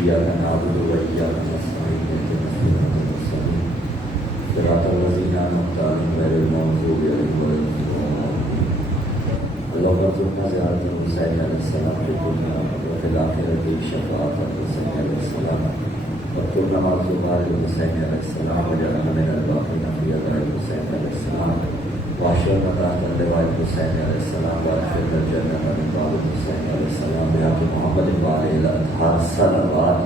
إياك نعبد وإياك نستعين اهدنا الصراط المستقيم صراط الذين أنعمت عليهم غير المغضوب عليهم ولا الضالين اللهم ارزقنا زيارة الحسين عليه السلام في الدنيا وفي الآخرة شفاعة الحسين عليه السلام واكتبنا مع زوار الحسين عليه السلام واجعلنا من الباقين في يدي الحسين عليه السلام واشرنا تحت لواء الحسين عليه السلام وادخلنا الجنة من باب الحسين عليه السلام بحق محمد وعليه الأطهار الصلوات.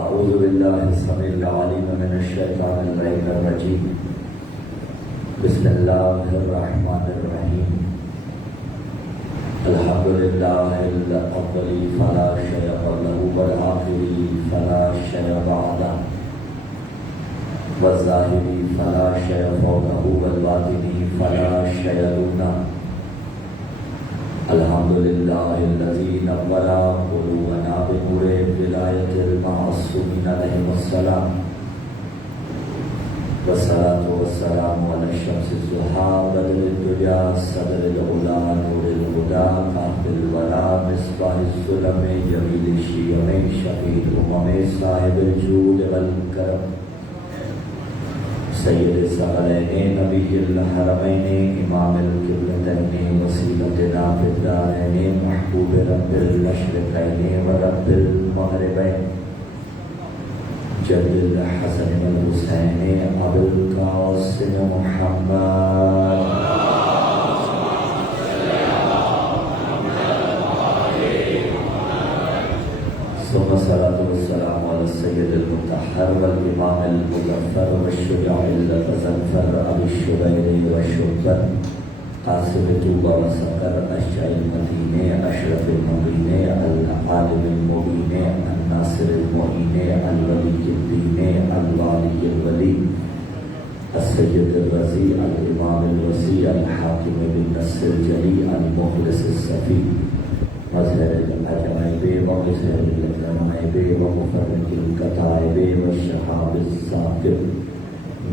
أعوذ بالله السميع العليم من الشيطان اللعين الرجيم. بسم الله الرحمن الرحيم. الحمد لله الأول فلا شيء قبله والآخر فلا شيء بعده والظاهر فلا شيء فوقه والباطن فلا شيء دونه. الحمد لله الذي نور قلوبنا بنور ولاية المعصومين عليهم السلام والصلاة والسلام على الشمس الضحى بدر الدجى صدر العلا نور الهدى كافٍ الورى مصباح الظلم جمیل الشیم شفیع الامم صاحب الجود والکرم سید الثقلین نبی الحرمین امام القبلتین وسیلتنا فی الدارین محبوب رب المشرقین ورب المغربین جد الحسن والحسین ابو القاسم محمد ثم الصلاة والسلام على السيد المطهر والإمام المظفر والشجاع المظفر أبي الشبير والشبر قاسم طوبى وسقر الشيع المتين أشرف المبين العالم المبين الناصر المعين الولي الدين الوالي الولي السيد الرزي الإمام الوسيع الحاكم بالنصر الجلي المخلص الصفي مظهر العجائب ومظهر الغرائب ومفرق الكتائب والشهاب الساكب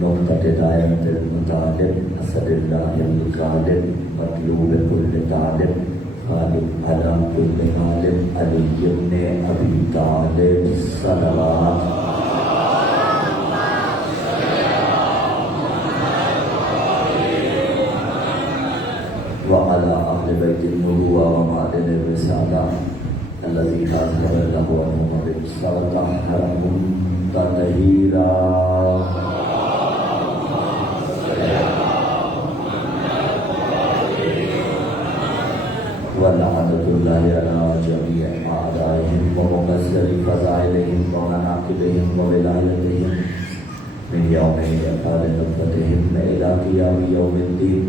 نقطة دائرة المطالب أسد الله الغالب مطلوب كل طالب غالب على كل غالب علي بن أبي طالب صلوات. وعلى أهل بيت النبوة ومعدن الرسالة الذي أظهر له أنهم وطهرهم تطهيرا. ولعنة الله على جميع أعدائهم ومقصر فضائلهم ومناقبهم وولايتهم من يوم إعقاد نطفتهم إلى قيام يوم الدين.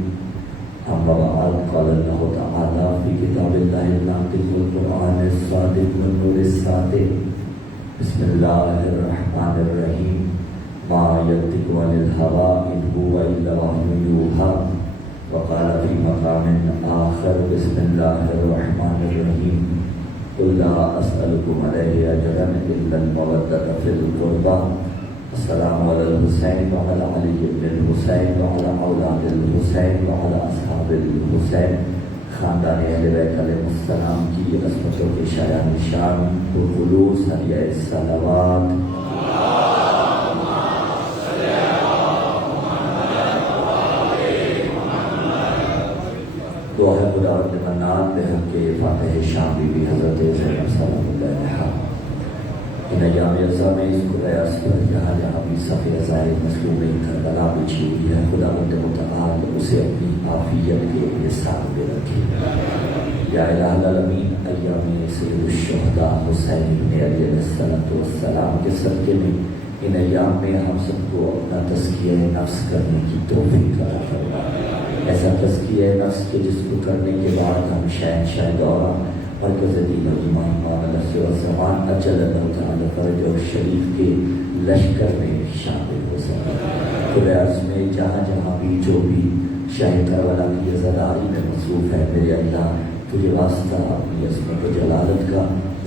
أما بعد قال الله تعالى في كتاب الله الناطق والقرآن الصادق والنور الصادق. بسم الله الرحمن الرحيم. ما ينطق عن الهوى إن هو إلا وحي يوحى. وقال في مقام آخر بسم الله الرحمن الرحيم. قل لا أسألكم عليه أجرا إلا المودة في القربى. السلام على الحسين وعلى علي بن الحسين وعلى أولاد الحسين وعلى أصحاب الحسين. خاندان اہل بیت علیہ السلام کی عصمتوں کے شایان نشان بالخلوص ہدیہ الصلوات. دعا ہے خدا رب منان بحق کے فاتح شام بی بی حضرت زینب سلام اللہ علیہا. ان ایام ازاں میں اس خدای پر جہاں جہاں بھی صفِ ظاہر مظلوم کربلا بچھی ہوئی ہے خدا بند متعال اسے اپنی عافیت کے حساب میں رکھے. یا الہ العالمین ایام سید الشہداء حسین بن علی علیہ السلام کے صدقے میں ان ایام میں ہم سب کو اپنا تزکیہ نفس کرنے کی توفیق عطا فرما. ایسا تزکیہ نفس کے جس کو کرنے کے بعد ہم شہنشاہ دورہ مرکز دین و ایمان معاملہ سے زمان اجل اللہ تعالی فرج اور شریف کے لشکر میں شامل ہو سکے. خدا عرض میں جہاں جہاں بھی جو بھی شاہ کربلا کی عزاداری میں مصروف ہے میرے اللہ تجھے واسطہ اپنی عظمت و جلالت کا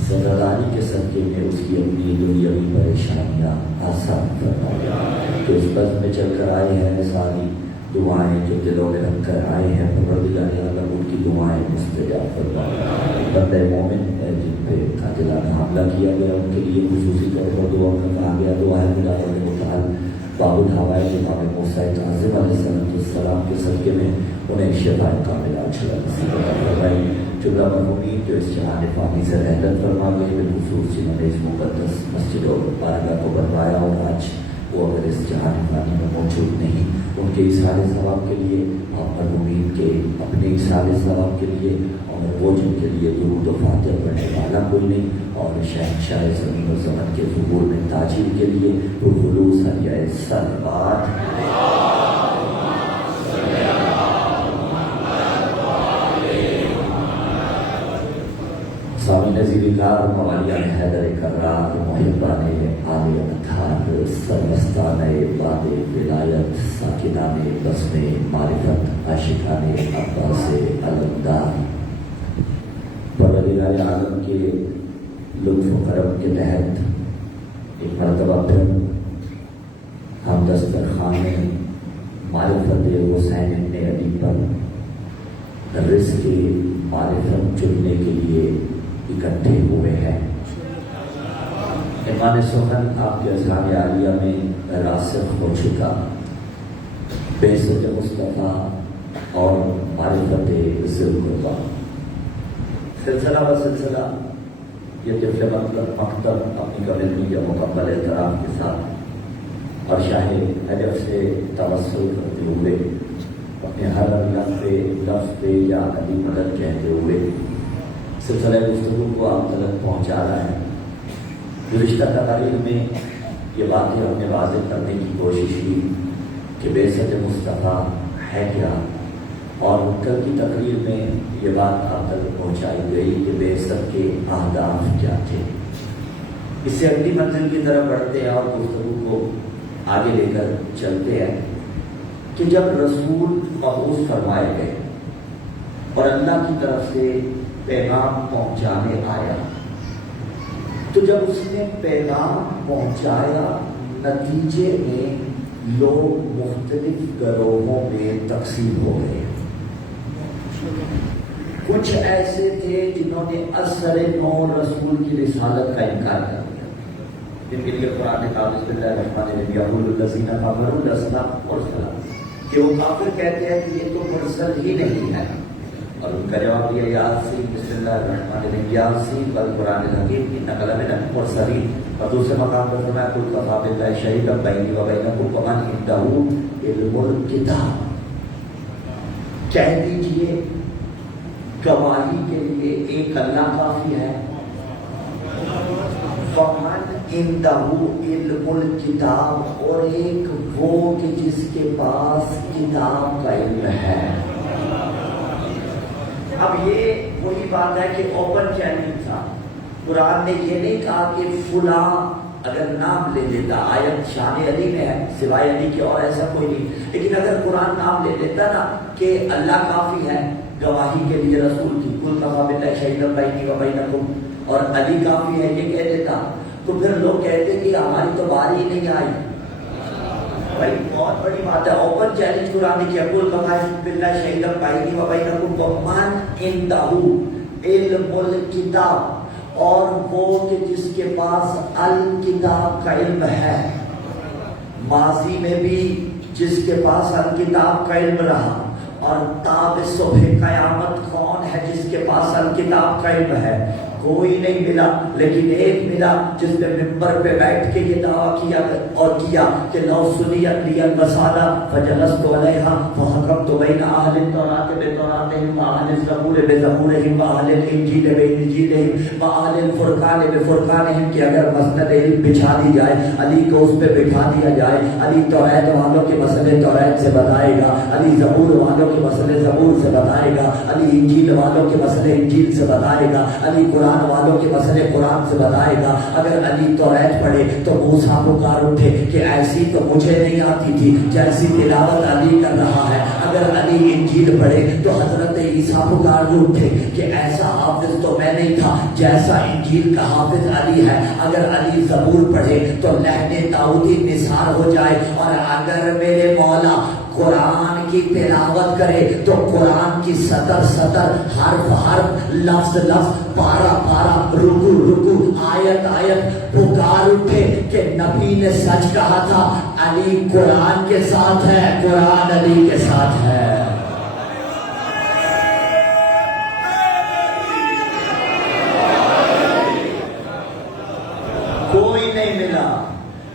سزاداری کے صدقے میں اس کی اپنی دنیاوی پریشانیاں آسان فرمایا کہ اس بس میں چل کر آئے ہیں ساری دعائیں جو دلوں میں رکھ کر آئے ہیں پروردگار عالم ان کی دعائیں مستجاب فرمایا۔ بندے مومن ہے جن پہ قاتلانہ حملہ کیا گیا ان کے لیے خصوصی طور پر دعا میں کہا گیا دعا ہے مدار متعال باب الحوائے امام موسیٰ کاظم علیہ السلام کے صدقے میں انہیں شفاء کاملہ عاجلہ نصیب فرمائی۔ جملہ مرحومین جو اس جہان فانی سے رحلت فرما گئے بالخصوص جنہوں نے اس مقدس مسجد اور بارگاہ کو بنوایا اور آج وہ اگر اس جہان فانی میں موجود نہیں، ان کے اصحار ثواب کے لیے اور مرحومین کے اپنے اصحار ثواب کے لیے اور وہ جن کے لیے درود و فاتحہ پڑھنے والا کوئی نہیں اور شہنشاہ زمین و زمن کے ظہور میں تاجر کے لیے خلوص علیہ الصلوات۔ سامی نظیر کار موالیان حیدر کرار محبان آل اطہار سرمستان باد ولایت ساکنان بسم معرفت عاشقان عباس علمدار۔ پروردگار عالم کے لطف و کرم کے تحت ایک مرتبہ پھر ہم دسترخوان معرفت حسین ابن علی پر رزق معرفت چننے کے لیے اکٹھے ہوئے ہیں۔ ایمان سخن آپ کے اذہان عالیہ میں راسخ ہو چکا، بعثت مصطفیٰ اور معرفت ذوالقربہ سلسلہ و سلسلہ یہ طفل مکتب اپنی کمیونٹی یا مکمل احترام کے ساتھ اور شاہ حجر سے توسل کرتے ہوئے اپنے ہر لفظ پہ یا علی مدد کہتے ہوئے سلسلہ گفتگو کو آپ تک پہنچا رہا ہے۔ گزشتہ تقاریر میں یہ باتیں ہم نے واضح کرنے کی کوشش کی کہ بعثت مصطفیٰ ہے کیا، اور کل کی تقریر میں یہ بات آپ تک پہنچائی گئی کہ بعثت کے اہداف کیا تھے۔ اس سے اگلی منزل کی طرف بڑھتے ہیں اور گفتگو کو آگے لے کر چلتے ہیں کہ جب رسول مبعوث فرمائے گئے اور اللہ کی طرف سے پیغام پہنچانے آیا تو جب اس نے پیغام پہنچایا نتیجے میں لوگ مختلف گروہوں میں تقسیم ہو گئے۔ کچھ ایسے تھے جنہوں نے اثر نو رسول کی رسالت کا انکار کر دیا، جن کے لیے قرآن نے کہا بسم اللہ الرحمن الرحیم یقول الذین کفروا لسنا مرسلا، کہ وہ کافر کہتے ہیں کہ یہ تو مرسل ہی نہیں ہے، اور ان کا جواب دیا یاسین بسم اللہ الرحمن الرحیم یاسین والقرآن الحکیم انک لمن المرسلین۔ اور دوسرے مقام پر فرمایا قل کفی باللہ شہیدا بینی و بینکم ومن عندہ علم الکتاب، کہہ دیجئے گواہی کے لیے ایک اللہ کافی ہے، ومن عندہ علم الکتاب، اور ایک وہ کہ جس کے پاس کتاب کا علم ہے۔ اب یہ وہی بات ہے کہ اوپن چیلنج تھا، قرآن نے یہ نہیں کہا کہ فلاں اگر نام لے لیتا، آیت شان علی میں ہے سوائے علی کے اور ایسا کوئی نہیں، لیکن اگر قرآن نام لے لیتا نا کہ اللہ کافی ہے گواہی کے لیے رسول کی، قل کفی باللہ شہیدا بینی و بینکم، اور علی کافی ہے یہ کہہ دیتا، تو پھر لوگ کہتے کہ ہماری تو باری نہیں آئی۔ بھائی بہت بڑی بات ہے، اوپن چیلنج قرآن نے کیا، قل کفی باللہ شہیدا بینی و بینکم ومن عندہ علم الکتاب، اور وہ کہ جس کے پاس الکتاب کا علم ہے۔ ماضی میں بھی جس کے پاس الکتاب کا علم رہا، اور تاب صبح قیامت کون ہے جس کے پاس الکتاب کا علم ہے؟ کوئی نہیں ملا، لیکن ایک ملا جس نے ممبر پہ بیٹھ کے یہ دعویٰ کیا کہ لو سنیت لی المسالہ فجلست علیہا فحکمت بین اہل التوراۃ بتوراتہم واہل الزبور بزبورہم واہل الانجیل بانجیلہم واہل الفرقان بفرقانہم، کہ اگر مسند علم بچھا دی جائے، علی کو اس پہ بٹھا دیا جائے، علی توریت والوں کے مسئلے توریت سے بتائے گا، علی زبور والوں کے مسئلے زبور سے بتائے گا، علی انجیل والوں کے مسئلے انجیل سے بتائے گا، علی قرآن والوں کے مسئلے قرآن سے بتائے گا۔ اگر علی توریت پڑھے تو موسیٰ پکار اٹھے کہ ایسی تو مجھے نہیں آتی تھی جیسی تلاوت علی کر رہا ہے، اگر علی انجیل پڑھے تو حضرت عیسیٰ پکار اٹھے کہ ایسا حافظ تو میں نہیں تھا جیسا انجیل کا حافظ علی ہے. اگر علی زبور پڑھے تو لہن داؤدی نثار ہو جائے. اور اگر میرے مولا قرآن کی تلاوت کرے تو قرآن کی سطر سطر حرف حرف لفظ لفظ پارا پارا رکو رکو آیت آیت پکار اٹھے کہ نبی نے سچ کہا تھا علی قرآن کے ساتھ ہے, قرآن علی کے ساتھ ہے. کوئی نہیں ملا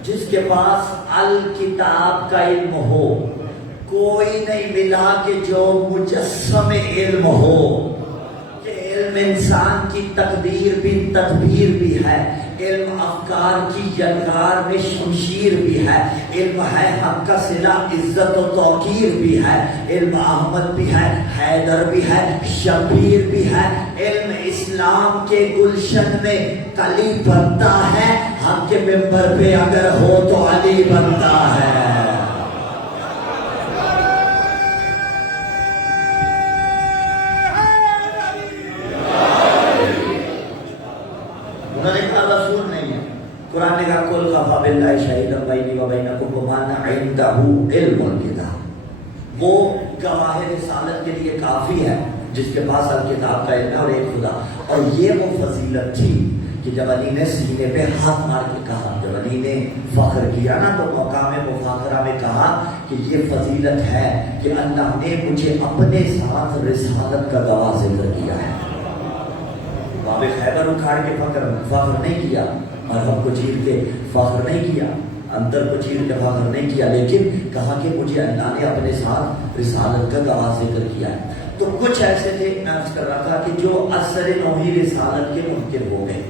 جس کے پاس الکتاب کا علم ہو, کوئی نہیں ملا کہ جو مجسم علم ہو. کہ علم انسان کی تقدیر بھی تدبیر بھی ہے, علم افکار کی یلغار میں شمشیر بھی ہے, علم ہے حق کا صلہ عزت و توقیر بھی ہے, علم احمد بھی ہے حیدر بھی ہے شبیر بھی ہے, علم اسلام کے گلشن میں کلی بنتا ہے, حق کے ممبر پہ اگر ہو تو علی بنتا ہے. قرآن نے کہا کل کفا باللہ شہیدا بینی و بینکم ومن عندہ علم الکتاب. وہ گواہ رسالت کے لیے کافی ہے جس کے پاس الکتاب کا علم ہے اور ایک خدا. اور یہ وہ فضیلت تھی کہ جب علی نے سینے پہ ہاتھ مار کے کہا, جب علی نے فخر کیا نا تو مقام مفاخرہ میں کہا کہ یہ فضیلت ہے کہ اللہ نے مجھے اپنے ساتھ رسالت کا گواہ ذکر کیا ہے. باب خیبر اکھاڑ کے فخر نہیں کیا, اور ہم کو چیر کے فخر نہیں کیا, اندر کو چیر کے فخر نہیں کیا, لیکن کہا کہ مجھے اللہ نے اپنے ساتھ رسالت کا گواہ ذکر کیا ہے. تو کچھ ایسے تھے, میں عرض کر رہا تھا کہ جو اثر نوحی رسالت کے منکر ہو گئے.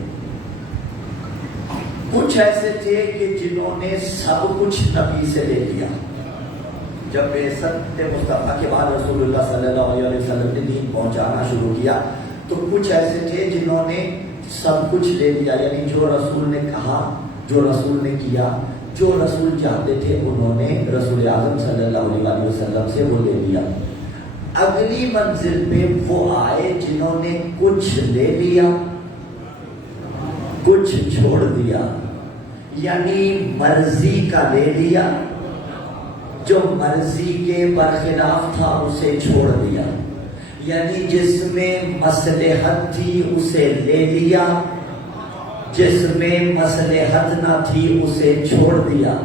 کچھ ایسے تھے کہ جنہوں نے سب کچھ نبی سے لے لیا. جب بعثت مصطفیٰ کے بعد رسول اللہ صلی اللہ علیہ وسلم نے دین پہنچانا شروع کیا تو کچھ ایسے تھے جنہوں نے سب کچھ لے لیا. یعنی جو رسول نے کہا, جو رسول نے کیا, جو رسول چاہتے تھے انہوں نے رسول اعظم صلی اللہ علیہ وسلم سے وہ لے لیا. اگلی منزل پہ وہ آئے جنہوں نے کچھ لے لیا کچھ چھوڑ دیا. یعنی مرضی کا لے لیا, جو مرضی کے برخلاف تھا اسے چھوڑ دیا. یعنی جس میں مصلحت تھی اسے لے لیا, جس میں مصلحت نہ تھی اسے چھوڑ دیا.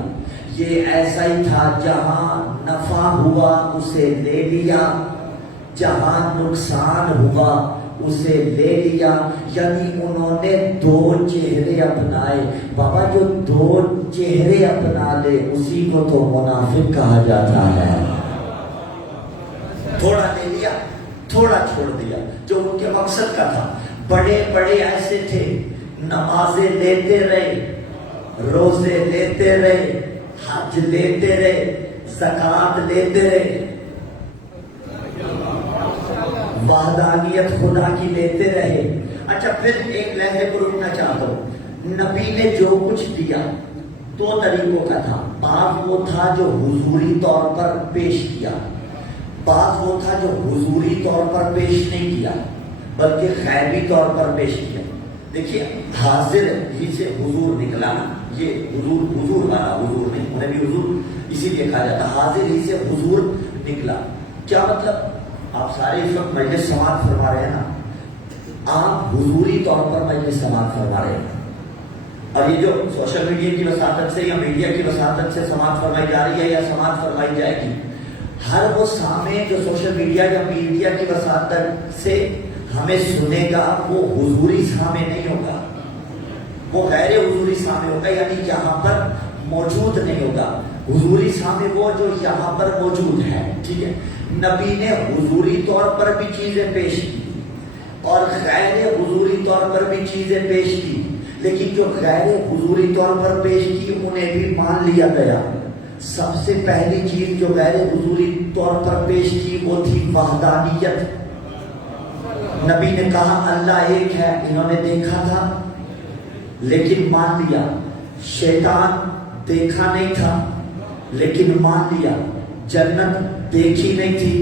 یہ ایسا ہی تھا, جہاں نفع ہوا اسے لے لیا, جہاں نقصان ہوا اسے لے لیا. یعنی انہوں نے دو چہرے اپنائے. بابا جو دو چہرے اپنا لے اسی کو تو منافق کہا جاتا ہے. تھوڑا لے لیا تھوڑا چھوڑ دیا, جو ان کے مقصد کا تھا. بڑے بڑے ایسے تھے, نمازیں لیتے رہے, روزے لیتے رہے, حج لیتے رہے, زکوٰۃ لیتے رہے, وحدانیت خدا کی لیتے رہے. اچھا پھر ایک لہجے کو رکنا چاہتا ہوں. نبی نے جو کچھ دیا دو طریقوں کا تھا. بعض وہ تھا جو حضوری طور پر پیش کیا, بعض وہ تھا جو حضوری طور پر پیش نہیں کیا بلکہ غیبی طور پر پیش کیا. دیکھیے حاضر ہی سے حضور نکلا نا, یہ حضور والا حضور نہیں, انہیں بھی حضور اسی لیے کہا جاتا. حاضر ہی سے حضور نکلا. کیا مطلب؟ آپ سارے اس وقت مجلس سماعت فرما رہے ہیں نا, آپ حضوری طور پر مجلس سماعت فرما رہے ہیں. اور یہ جو سوشل میڈیا کی وساطت سے یا میڈیا کی وساطت سے سماعت فرمائی جا رہی ہے یا سماعت فرمائی جائے گی, ہر وہ سامع جو سوشل میڈیا یا میڈیا کی وساطت سے ہمیں سنے گا وہ حضوری سامع نہیں ہوگا, وہ غیر حضوری سامع ہوگا. یعنی یہاں پر موجود نہیں ہوگا. حضوری سامع وہ جو یہاں پر موجود ہے. ٹھیک ہے, نبی نے حضوری طور پر بھی چیزیں پیش کی اور غیر حضوری طور پر بھی چیزیں پیش کی, لیکن جو غیر حضوری طور پر پیش کی انہیں بھی مان لیا گیا. سب سے پہلی چیز جو غیر حضوری طور پر پیش کی وہ تھی وحدانیت. نبی نے کہا اللہ ایک ہے, انہوں نے دیکھا تھا لیکن مان لیا. شیطان دیکھا نہیں تھا لیکن مان لیا. جنت دیکھی نہیں تھی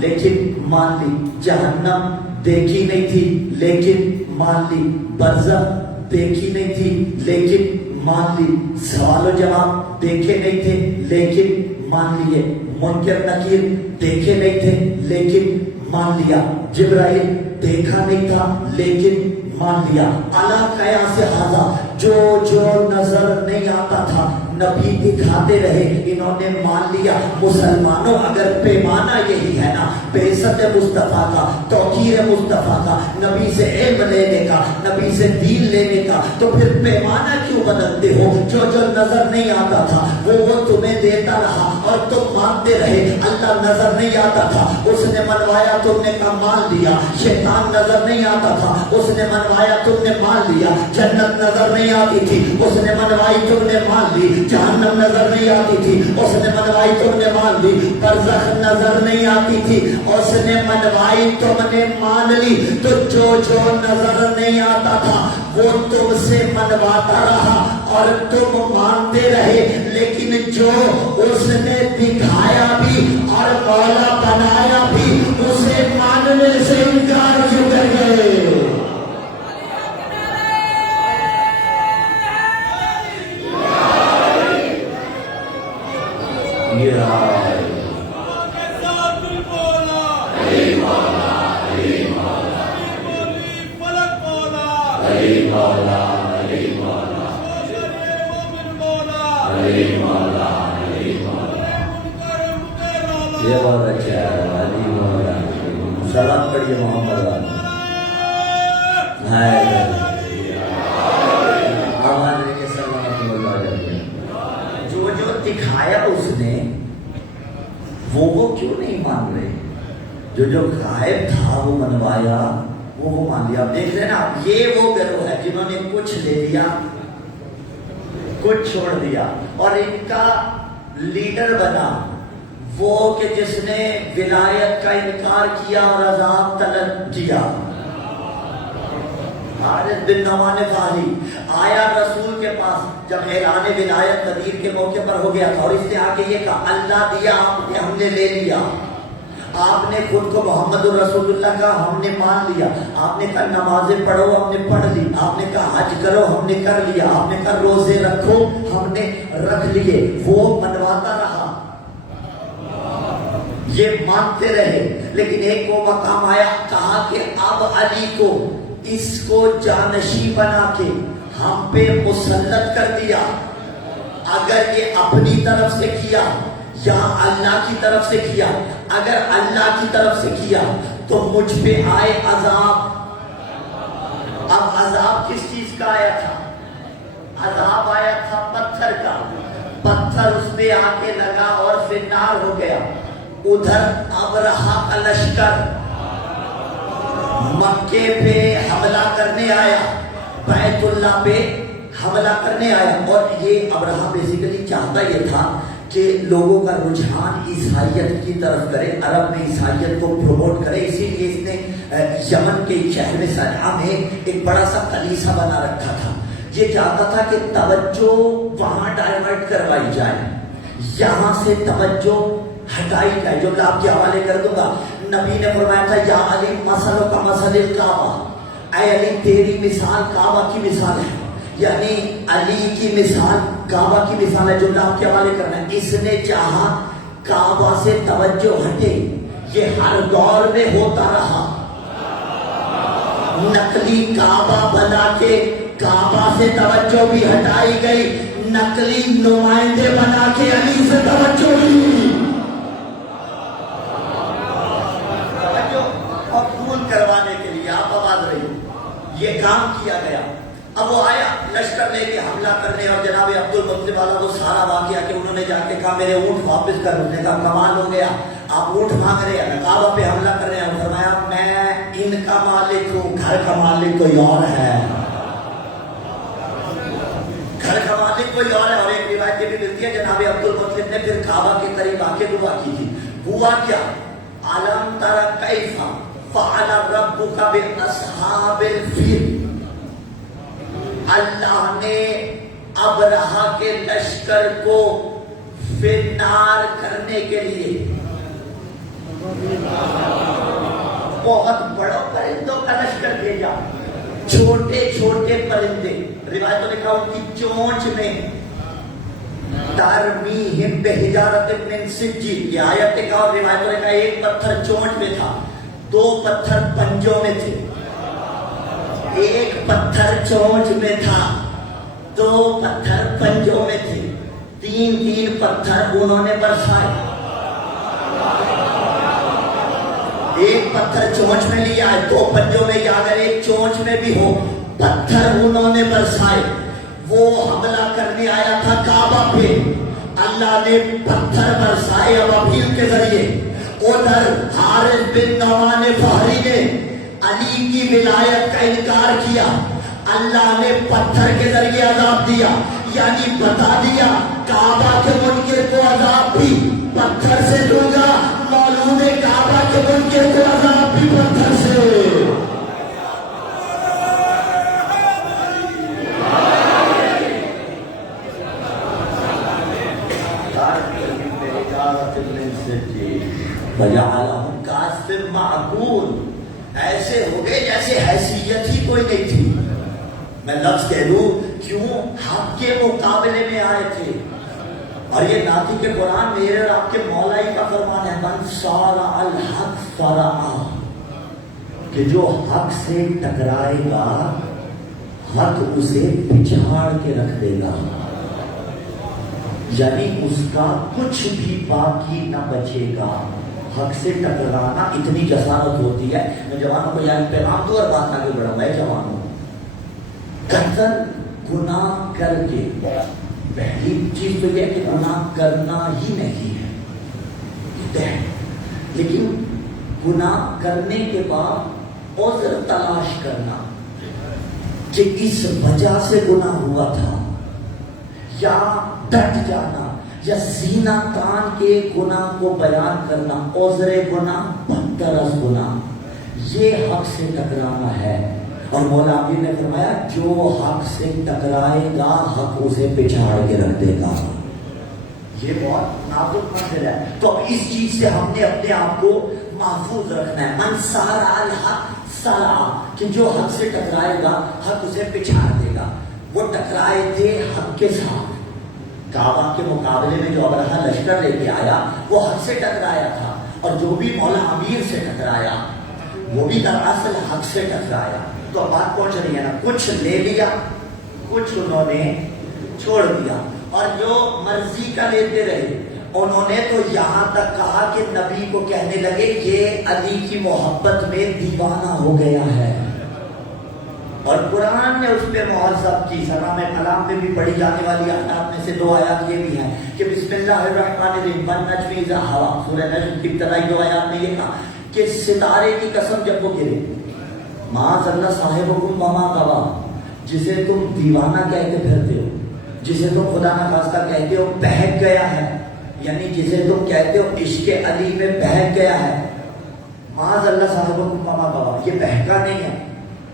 لیکن مان لی، جہنم دیکھی نہیں تھی لیکن مان لی، برزخ دیکھی نہیں تھی لیکن مان لی، سوال و جواب دیکھے نہیں تھے لیکن مان لیے، منکر نکیر دیکھے نہیں تھے لیکن مان لیا، جبرائیل دیکھا نہیں تھا لیکن مان لیا۔ اللہ قیاس ھذا، جو جو نظر نہیں آتا تھا نبی دکھاتے رہے، انہوں نے مان لیا۔ مسلمانوں اگر پیمانہ یہی ہے نا، بعثت مصطفیٰ کا، توقیر مصطفیٰ کا، نبی سے علم لینے کا، نبی سے دین لینے کا، تو پھر پیمانہ کیوں بدلتے ہو؟ جو جو نظر نہیں آتا تھا وہ تمہیں دیتا رہا اور تم مانتے رہے۔ اللہ نظر نہیں آتا تھا، اس نے منوایا، تم نے کہا مان لیا۔ شیطان نظر نہیں آتا تھا، اس نے منوایا، تم نے مان لیا۔ جنت نظر نہیں آتی تھی، اس نے منوائی، تم نے مان لی۔ جہنم نظر نہیں آتی تھی، اس نے منوائی، تم نے مان لی۔ برزخ نظر نہیں آتی تھی، اس نے منوائی، تم نے مان لی۔ تو جو جو نظر نہیں آتا تھا وہ تم سے منواتا رہا اور تم مانتے رہے، لیکن جو اس نے دکھایا بھی اور مولا بنایا بھی، اسے ماننے سے انکار کیوں کر گئے؟ یہ بہت اچھا ہے، سلام پڑھیے محمد جو جو دکھایا اس نے وہ کیوں نہیں مان رہے؟ جو جو غائب تھا وہ منوایا، وہ مان لیا۔ دیکھ رہے نا، یہ وہ گروہ ہے جنہوں نے کچھ لے لیا کچھ چھوڑ دیا، اور ان کا لیڈر بنا وہ کہ جس نے ولایت کا انکار کیا اور عذاب طلب کیا۔ حارث بن نعمان فہری آیا رسول کے پاس جب اعلان ولایت قدیر کے موقع پر ہو گیا تھا، اور اس نے آ کے یہ کہا اللہ دیا آپ نے، ہم نے لے لیا۔ آپ نے خود کو محمد الرسول اللہ کا، ہم نے مان لیا۔ آپ نے کہا نمازیں پڑھو، ہم نے پڑھ لی۔ آپ نے کہا حج کرو، ہم نے کر لیا۔ آپ نے کہا روزے رکھو، ہم نے رکھ لیے۔ وہ منواتا رہا، یہ مانتے رہے، لیکن ایک وہ مقام آیا، کہا کہ اب علی کو، اس کو جانشی بنا کے ہم پہ مسلط کر دیا۔ اگر یہ اپنی طرف سے کیا یا اللہ کی طرف سے کیا، اگر اللہ کی طرف سے کیا تو مجھ پہ آئے عذاب۔ اب عذاب کس چیز کا آیا تھا؟ عذاب آیا تھا پتھر کا۔ پتھر اس پہ آ کے لگا اور فنار ہو گیا۔ ادھر ابرہہ کا لشکر مکے پہ حملہ کرنے آیا، بیت اللہ پہ حملہ کرنے آیا، اور یہ ابرہہ بیسیکلی چاہتا یہ تھا کہ لوگوں کا رجحان عیسائیت کی طرف کرے، عرب میں عیسائیت کو پروموٹ کرے۔ اسی لیے اس نے یمن کے شہر میں صنعاء میں ایک بڑا سا کلیسا بنا رکھا تھا۔ یہ چاہتا تھا کہ توجہ وہاں ڈائیورٹ کروائی جائے، یہاں سے توجہ ہٹائی جائے۔ جو میں آپ کے حوالے کر دوں گا، نبی نے فرمایا تھا یا علی مثلو کا مثل الکعبہ، اے علی تیری مثال کعبہ کی مثال ہے، یعنی علی کی مثال کعبہ کی مثال ہے۔ جو آپ کے حوالے کرنا ہے، اس نے چاہا کعبہ سے توجہ ہٹے۔ یہ ہر دور میں ہوتا رہا، نقلی کعبہ بنا کے کعبہ سے توجہ بھی ہٹائی گئی، نقلی نمائندے بنا کے علی سے توجہ لی۔ کروانے کے لیے آپ آواز رہی، یہ کام کیا گیا۔ اب وہ آیا لشکر لے کے حملہ کرنے، اور جناب عبد المطلب والا وہ سارا واقعہ کہ انہوں نے جا کے کہا میرے اونٹ واپس کر۔ اس نے کہا کمال ہو گیا، آپ اونٹ مانگ رہے ہیں، کعبہ پہ حملہ کر رہے ہیں۔ فرمایا میں ان کا مالک ہوں، گھر کا مالک کوئی اور ہے، گھر کا مالک کوئی اور ہے۔ اور ایک روایت بھی ملتی ہے جناب عبد المطلب نے پھر کعبہ کے قریب آ کے دعا کی تھی۔ ہوا کیا؟ علم تر کیف فعل ربک باصحاب الفیل، اللہ نے ابرہہ کے لشکر کو فنار کرنے کے لیے بہت بڑوں پرندوں کا لشکر بھیجا، چھوٹے چھوٹے پرندے، روایتوں نے کہا ان کی چونچ میں ترمیہم بحجارۃ من سجیل، یہ آیت نے کہا، اور روایتوں نے کہا ایک پتھر چونچ میں تھا، 2 پتھر پنجوں میں تھے، ایک پتھر چونچ میں تھا، 2 پتھر پنجوں میں تھے، 3 پتھر انہوں نے برسائے، ایک پتھر چونچ میں لیا ہے، 2 پنجوں میں، یا اگر ایک چونچ میں بھی ہو، پتھر انہوں نے برسائے۔ وہ حملہ کرنے آیا تھا کعبہ پہ، اللہ نے پتھر برسائے ابابیل کے ذریعے۔ ادھر حارث بن نعمان فہری نے علی کی ولایت کا انکار کیا، اللہ نے پتھر کے ذریعے عذاب دیا، یعنی بتا دیا کعبہ کے منکر کو عذاب بھی پتھر سے دوں گا، مولود کعبہ کے منکر کو عذاب بھی پتھر سے۔ وَجَعَلَهُمْ كَعَصْفٍ مَّعْكُولٍ، ایسے ہو گئے جیسے حیثیت ہی کوئی نہیں تھی۔ میں لفظ کہہ دوں کیوں، حق کے مقابلے میں آئے تھے، اور یہ ناطق قرآن میرے اور آپ کے مولائی کا فرمان ہے، من صارع الحق صرعہ، کہ جو حق سے ٹکرائے گا حق اسے پچھاڑ کے رکھ دے گا، یعنی اس کا کچھ بھی باقی نہ بچے گا۔ حق سے ٹکرانا اتنی جسارت ہوتی ہے، میں جوانوں کو یہاں پیغام دوں اور بات آگے بڑھاؤں۔ میں جوانوں، قتل گناہ کر کے، پہلی چیز تو یہ کہ گناہ کرنا ہی نہیں ہے، لیکن گناہ کرنے کے بعد عذر تلاش کرنا کہ اس وجہ سے گناہ ہوا تھا، یا ڈٹ جانا، یا سینہ تان کے گناہ کو بیان کرنا، عذر گناہ بدتر از گناہ، یہ حق سے ٹکرانا ہے۔ اور مولا علی نے فرمایا جو حق سے ٹکرائے گا حق اسے پچھاڑ کے رکھ دے گا، یہ بہت نازک منزل ہے۔ تو اب اس چیز سے ہم نے اپنے آپ کو محفوظ رکھنا ہے، من صارع الحق صرعہ، کہ جو حق سے ٹکرائے گا حق اسے پچھاڑ دے گا۔ وہ ٹکرائے تھے حق کے ساتھ، کعبہ کے مقابلے میں جو ابرہہ لشکر لے کے آیا وہ حق سے ٹکرایا تھا، اور جو بھی مولا امیر سے ٹکرایا وہ بھی دراصل حق سے ٹکرایا۔ تو بات پہنچ رہی ہے نا، کچھ لے لیا کچھ انہوں نے چھوڑ دیا، اور جو مرضی کا لیتے رہے، انہوں نے تو یہاں تک کہا کہ نبی کو کہنے لگے یہ علی کی محبت میں دیوانہ ہو گیا ہے، اور قرآن نے اس پہ معذب کی۔ سلام کلام میں بھی پڑھی جانے والی آیات میں سے 2 آیات یہ بھی ہیں کہ بسم اللہ الرحمن الرحیم والنجم اذا ہوا، سورہ نجم کی ابتدائی 2 آیات میں یہ کہا کہ ستارے کی قسم جب وہ گرے، معاذ اللہ صاحبکم وما غوا، جسے تم دیوانہ کہہ کے پھرتے ہو، جسے تم خدا نخواستہ کہتے ہو بہک گیا ہے، یعنی جسے تم کہتے ہو عشق علی میں بہک گیا ہے، معاذ اللہ صاحبکم وما غوا، یہ بہکا نہیں ہے،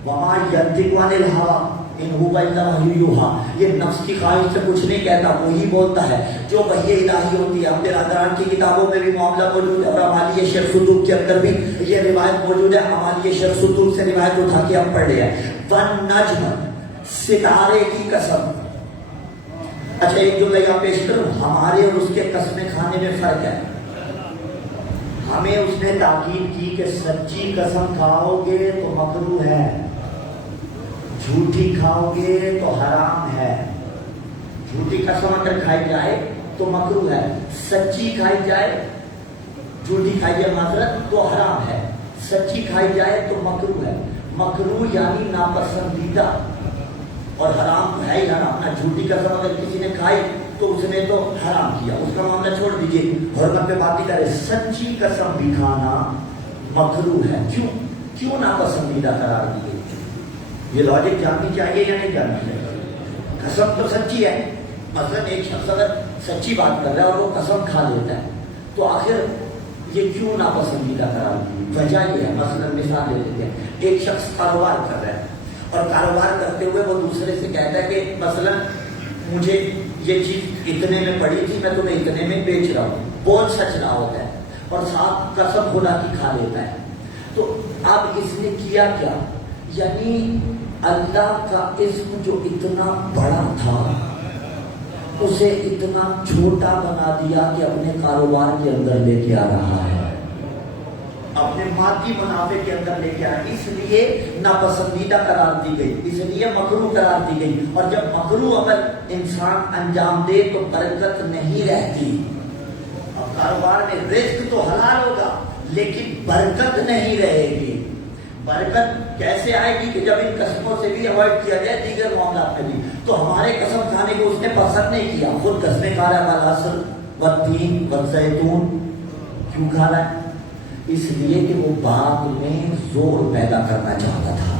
وما ينطق عن الهوى ان هو الا وحی یوحی، یہ نفس کی خواہش سے کچھ نہیں کہتا، وہی بولتا ہے جو وحی الہی ہوتی ہے۔ ہم برادران کی کتابوں میں بھی معاملہ موجود ہے، اور امالی شیخ صدوق کے اندر بھی یہ روایت موجود ہے، امالی شیخ صدوق سے روایت اٹھا کے ہم پڑھ رہے ہیں، والنجم، ستارے کی قسم۔ اچھا ایک جملہ یہاں پیش کروں، ہمارے اور اس کے قسمیں کھانے میں فرق ہے۔ ہمیں اس نے تاکید کی کہ سچی قسم کھاؤ گے تو مکروہ ہے، جھوٹی کھاؤ گے تو حرام ہے۔ جھوٹی قسم اگر کھائی جائے تو مکروہ ہے، سچی کھائی جائے، جھوٹی کھائی جائے معذرت تو حرام ہے، سچی کھائی جائے تو مکروہ ہے۔ مکروہ یعنی ناپسندیدہ، اور حرام تو ہے ہی حرام نا۔ جھوٹی قسم اگر کسی نے کھائی تو اس نے تو حرام کیا، اس کا معاملہ چھوڑ دیجئے، حرمت پہ بات نہیں کرے۔ سچی قسم بھی کھانا مکروہ ہے، کیوں ناپسندیدہ قرار دی گئی؟ یہ لاجک جاننی چاہیے یا نہیں جاننی چاہیے؟ قسم تو سچی ہے، مثلا ایک شخص اگر سچی بات کر رہا ہے اور وہ قسم کھا لیتا ہے تو آخر یہ کیوں ناپسندیدہ قرار دی؟ وجہ یہ ہے، مثلا مثال لے لیتے ہیں، ایک شخص کاروبار کر رہا ہے اور کاروبار کرتے ہوئے وہ دوسرے سے کہتا ہے کہ مثلا مجھے یہ چیز اتنے میں پڑی تھی، میں تمہیں اتنے میں بیچ رہا ہوں، بول سچ رہا ہوتا ہے، اور ساتھ قسم خدا کی کھا لیتا ہے. تو اب اس نے کیا کیا؟ یعنی اللہ کا اسم جو اتنا بڑا تھا اسے اتنا چھوٹا بنا دیا کہ اپنے کاروبار کے اندر لے کے آ رہا ہے، اپنے مادی منافع کے اندر لے کے آ رہا ہے. اس لیے ناپسندیدہ قرار دی گئی، اس لیے مکروہ قرار دی گئی. اور جب مکروہ عمل انسان انجام دے تو برکت نہیں رہتی. اب کاروبار میں رزق تو حلال ہوگا لیکن برکت نہیں رہے گی. برکت کیسے آئے گی کہ جب ان قسموں سے بھی اوائڈ کیا جائے دیگر معاملات میں بھی. تو ہمارے قسم کھانے کو اس نے پسند نہیں کیا، خود قسمیں کھا رہا ہے، والعصر والتین والزیتون. کیوں کھا رہا ہے؟ اس لیے کہ وہ بعد میں زور پیدا کرنا چاہتا تھا.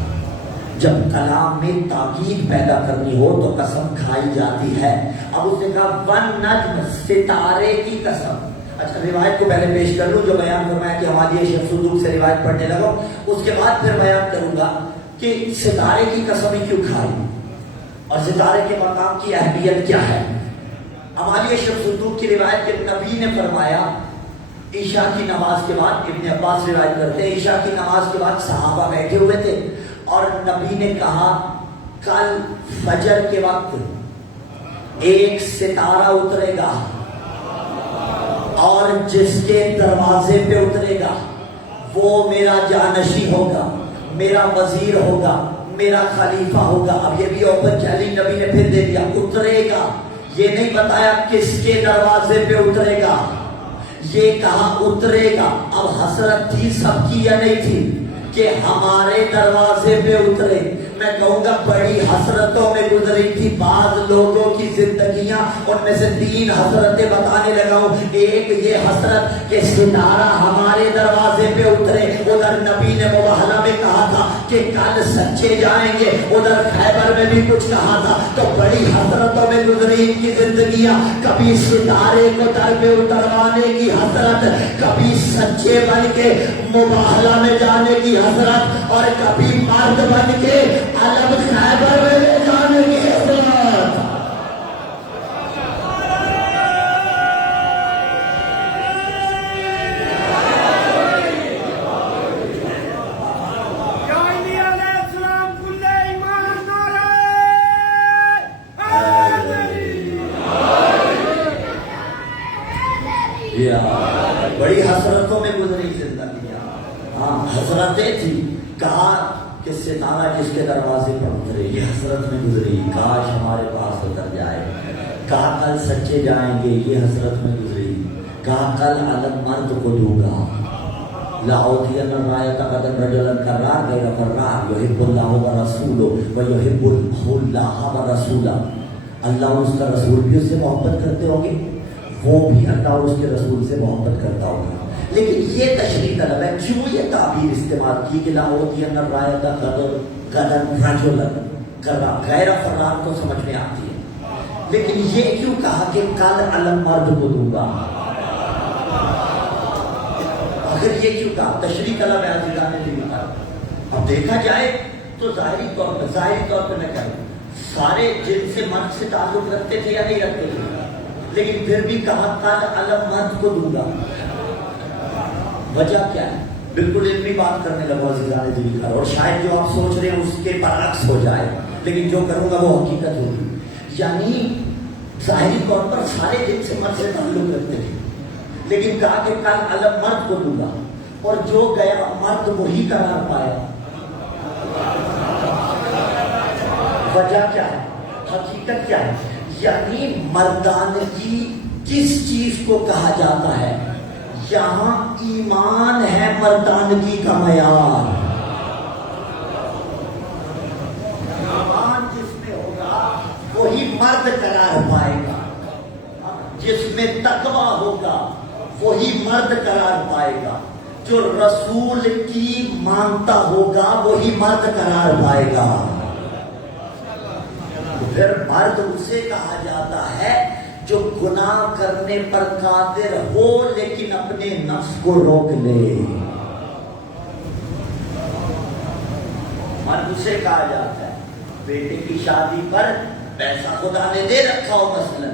جب کلام میں تاکید پیدا کرنی ہو تو قسم کھائی جاتی ہے. اب اس نے کہا والنجم، ستارے کی قسم. اچھا روایت کو پہلے پیش کر لوں جو بیان فرمایا کہ ہماری شیخ صدوق سے روایت پڑھنے لگو، اس کے بعد پھر بیان کروں گا کہ ستارے کی قسم کیوں کھائی اور ستارے کے مقام کی اہمیت کیا ہے. ہماری شیخ صدوق کی روایت کے نبی نے فرمایا عشاء کی نماز کے بعد، ابن عباس روایت کرتے ہیں، عشاء کی نماز کے بعد صحابہ بیٹھے ہوئے تھے اور نبی نے کہا کل فجر کے وقت ایک ستارہ اترے گا اور جس کے دروازے پہ اترے گا وہ میرا جانشین ہوگا، میرا وزیر ہوگا، میرا خلیفہ ہوگا. اب یہ بھی اوپن چیلنج نبی نے پھر دے دیا، اترے گا. یہ نہیں بتایا کس کے دروازے پہ اترے گا، یہ کہا اترے گا. اب حسرت تھی سب کی یا نہیں تھی کہ ہمارے دروازے پہ اترے؟ میں کہوں گا بڑی حسرتوں میں گزری تھی بعض لوگوں کی زندگیاں. ان میں سے 3 حسرتیں بتانے لگا ہوں. ایک یہ حسرت کہ ستارہ ہمارے دروازے پہ اترے، ادھر نبی نے مباہلہ میں کہا تھا کہ کل سچے جائیں گے، ادھر خیبر میں بھی کچھ کہا تھا. تو بڑی حسرتوں میں گزری ان کی زندگیاں. کبھی ستارے کو در پہ اتروانے کی حسرت، کبھی سچے بن کے مباہلہ میں جانے کی حسرت، اور کبھی مرد بن کے علم خیبر میں لے جانے کی حسرت. بڑی حسرتوں میں گزری زندگیاں. ہاں حسرتیں تھی. کہا کہ ستارہ جس کے دروازے پر اترے، یہ حسرت میں گزری، کاش ہمارے پاس اتر جائے. کہا کل سچے جائیں گے، یہ حسرت میں گزری. کہا کل علم مرد کو دوں گا، لأعطين الراية غدا رجلا كرار غير فرار يحب الله ورسوله ويحب الله ورسوله. اللہ اور اس کا رسول بھی اس سے محبت کرتے ہوں گے، وہ بھی اللہ اور اس کے رسول سے محبت کرتا ہوگا. لیکن یہ تشریح طلب ہے. کیوں یہ تعبیر استعمال کی کہ لأعطين الراية غدا رجلا كرار غیر فرار تو سمجھ میں آتی ہے، لیکن یہ کیوں کہا کہ کل علم مرد کو دوں گا؟ آخر یہ کیوں کہا؟ تشریح طلب ہے عزیزان دین. اب دیکھا جائے تو ظاہری طور پہ میں کہوں سارے جن سے مرد سے تعلق رکھتے تھے یا نہیں رکھتے تھے، لیکن پھر بھی کہا کل علم مرد کو دوں گا. وجہ کیا ہے؟ بالکل علمی بات کرنے لگا عزیزان دین. اور شاید جو آپ سوچ رہے ہیں اس کے برعکس ہو جائے، لیکن جو کروں گا وہ حقیقت ہوگی. یعنی ظاہری طور پر سارے جن سے مرد سے تعلق رکھتے تھے، لیکن کہا کہ کل علم مرد کو دوں گا، اور جو گیا مرد وہی قرار پایا. وجہ کیا ہے؟ حقیقت کیا ہے؟ یعنی مردانگی کس چیز کو کہا جاتا ہے؟ یہاں ایمان ہے مردانگی کا معیار. ایمان جس میں ہوگا وہی مرد قرار پائے گا، جس میں تقویٰ ہوگا وہی مرد قرار پائے گا، جو رسول کی مانتا ہوگا وہی مرد قرار پائے گا. پھر مرد اسے کہا جاتا ہے جو گناہ کرنے پر قادر ہو لیکن اپنے نفس کو روک لے. مرد اسے کہا جاتا ہے. بیٹے کی شادی پر پیسہ خدا نے دے رکھا ہو، مثلا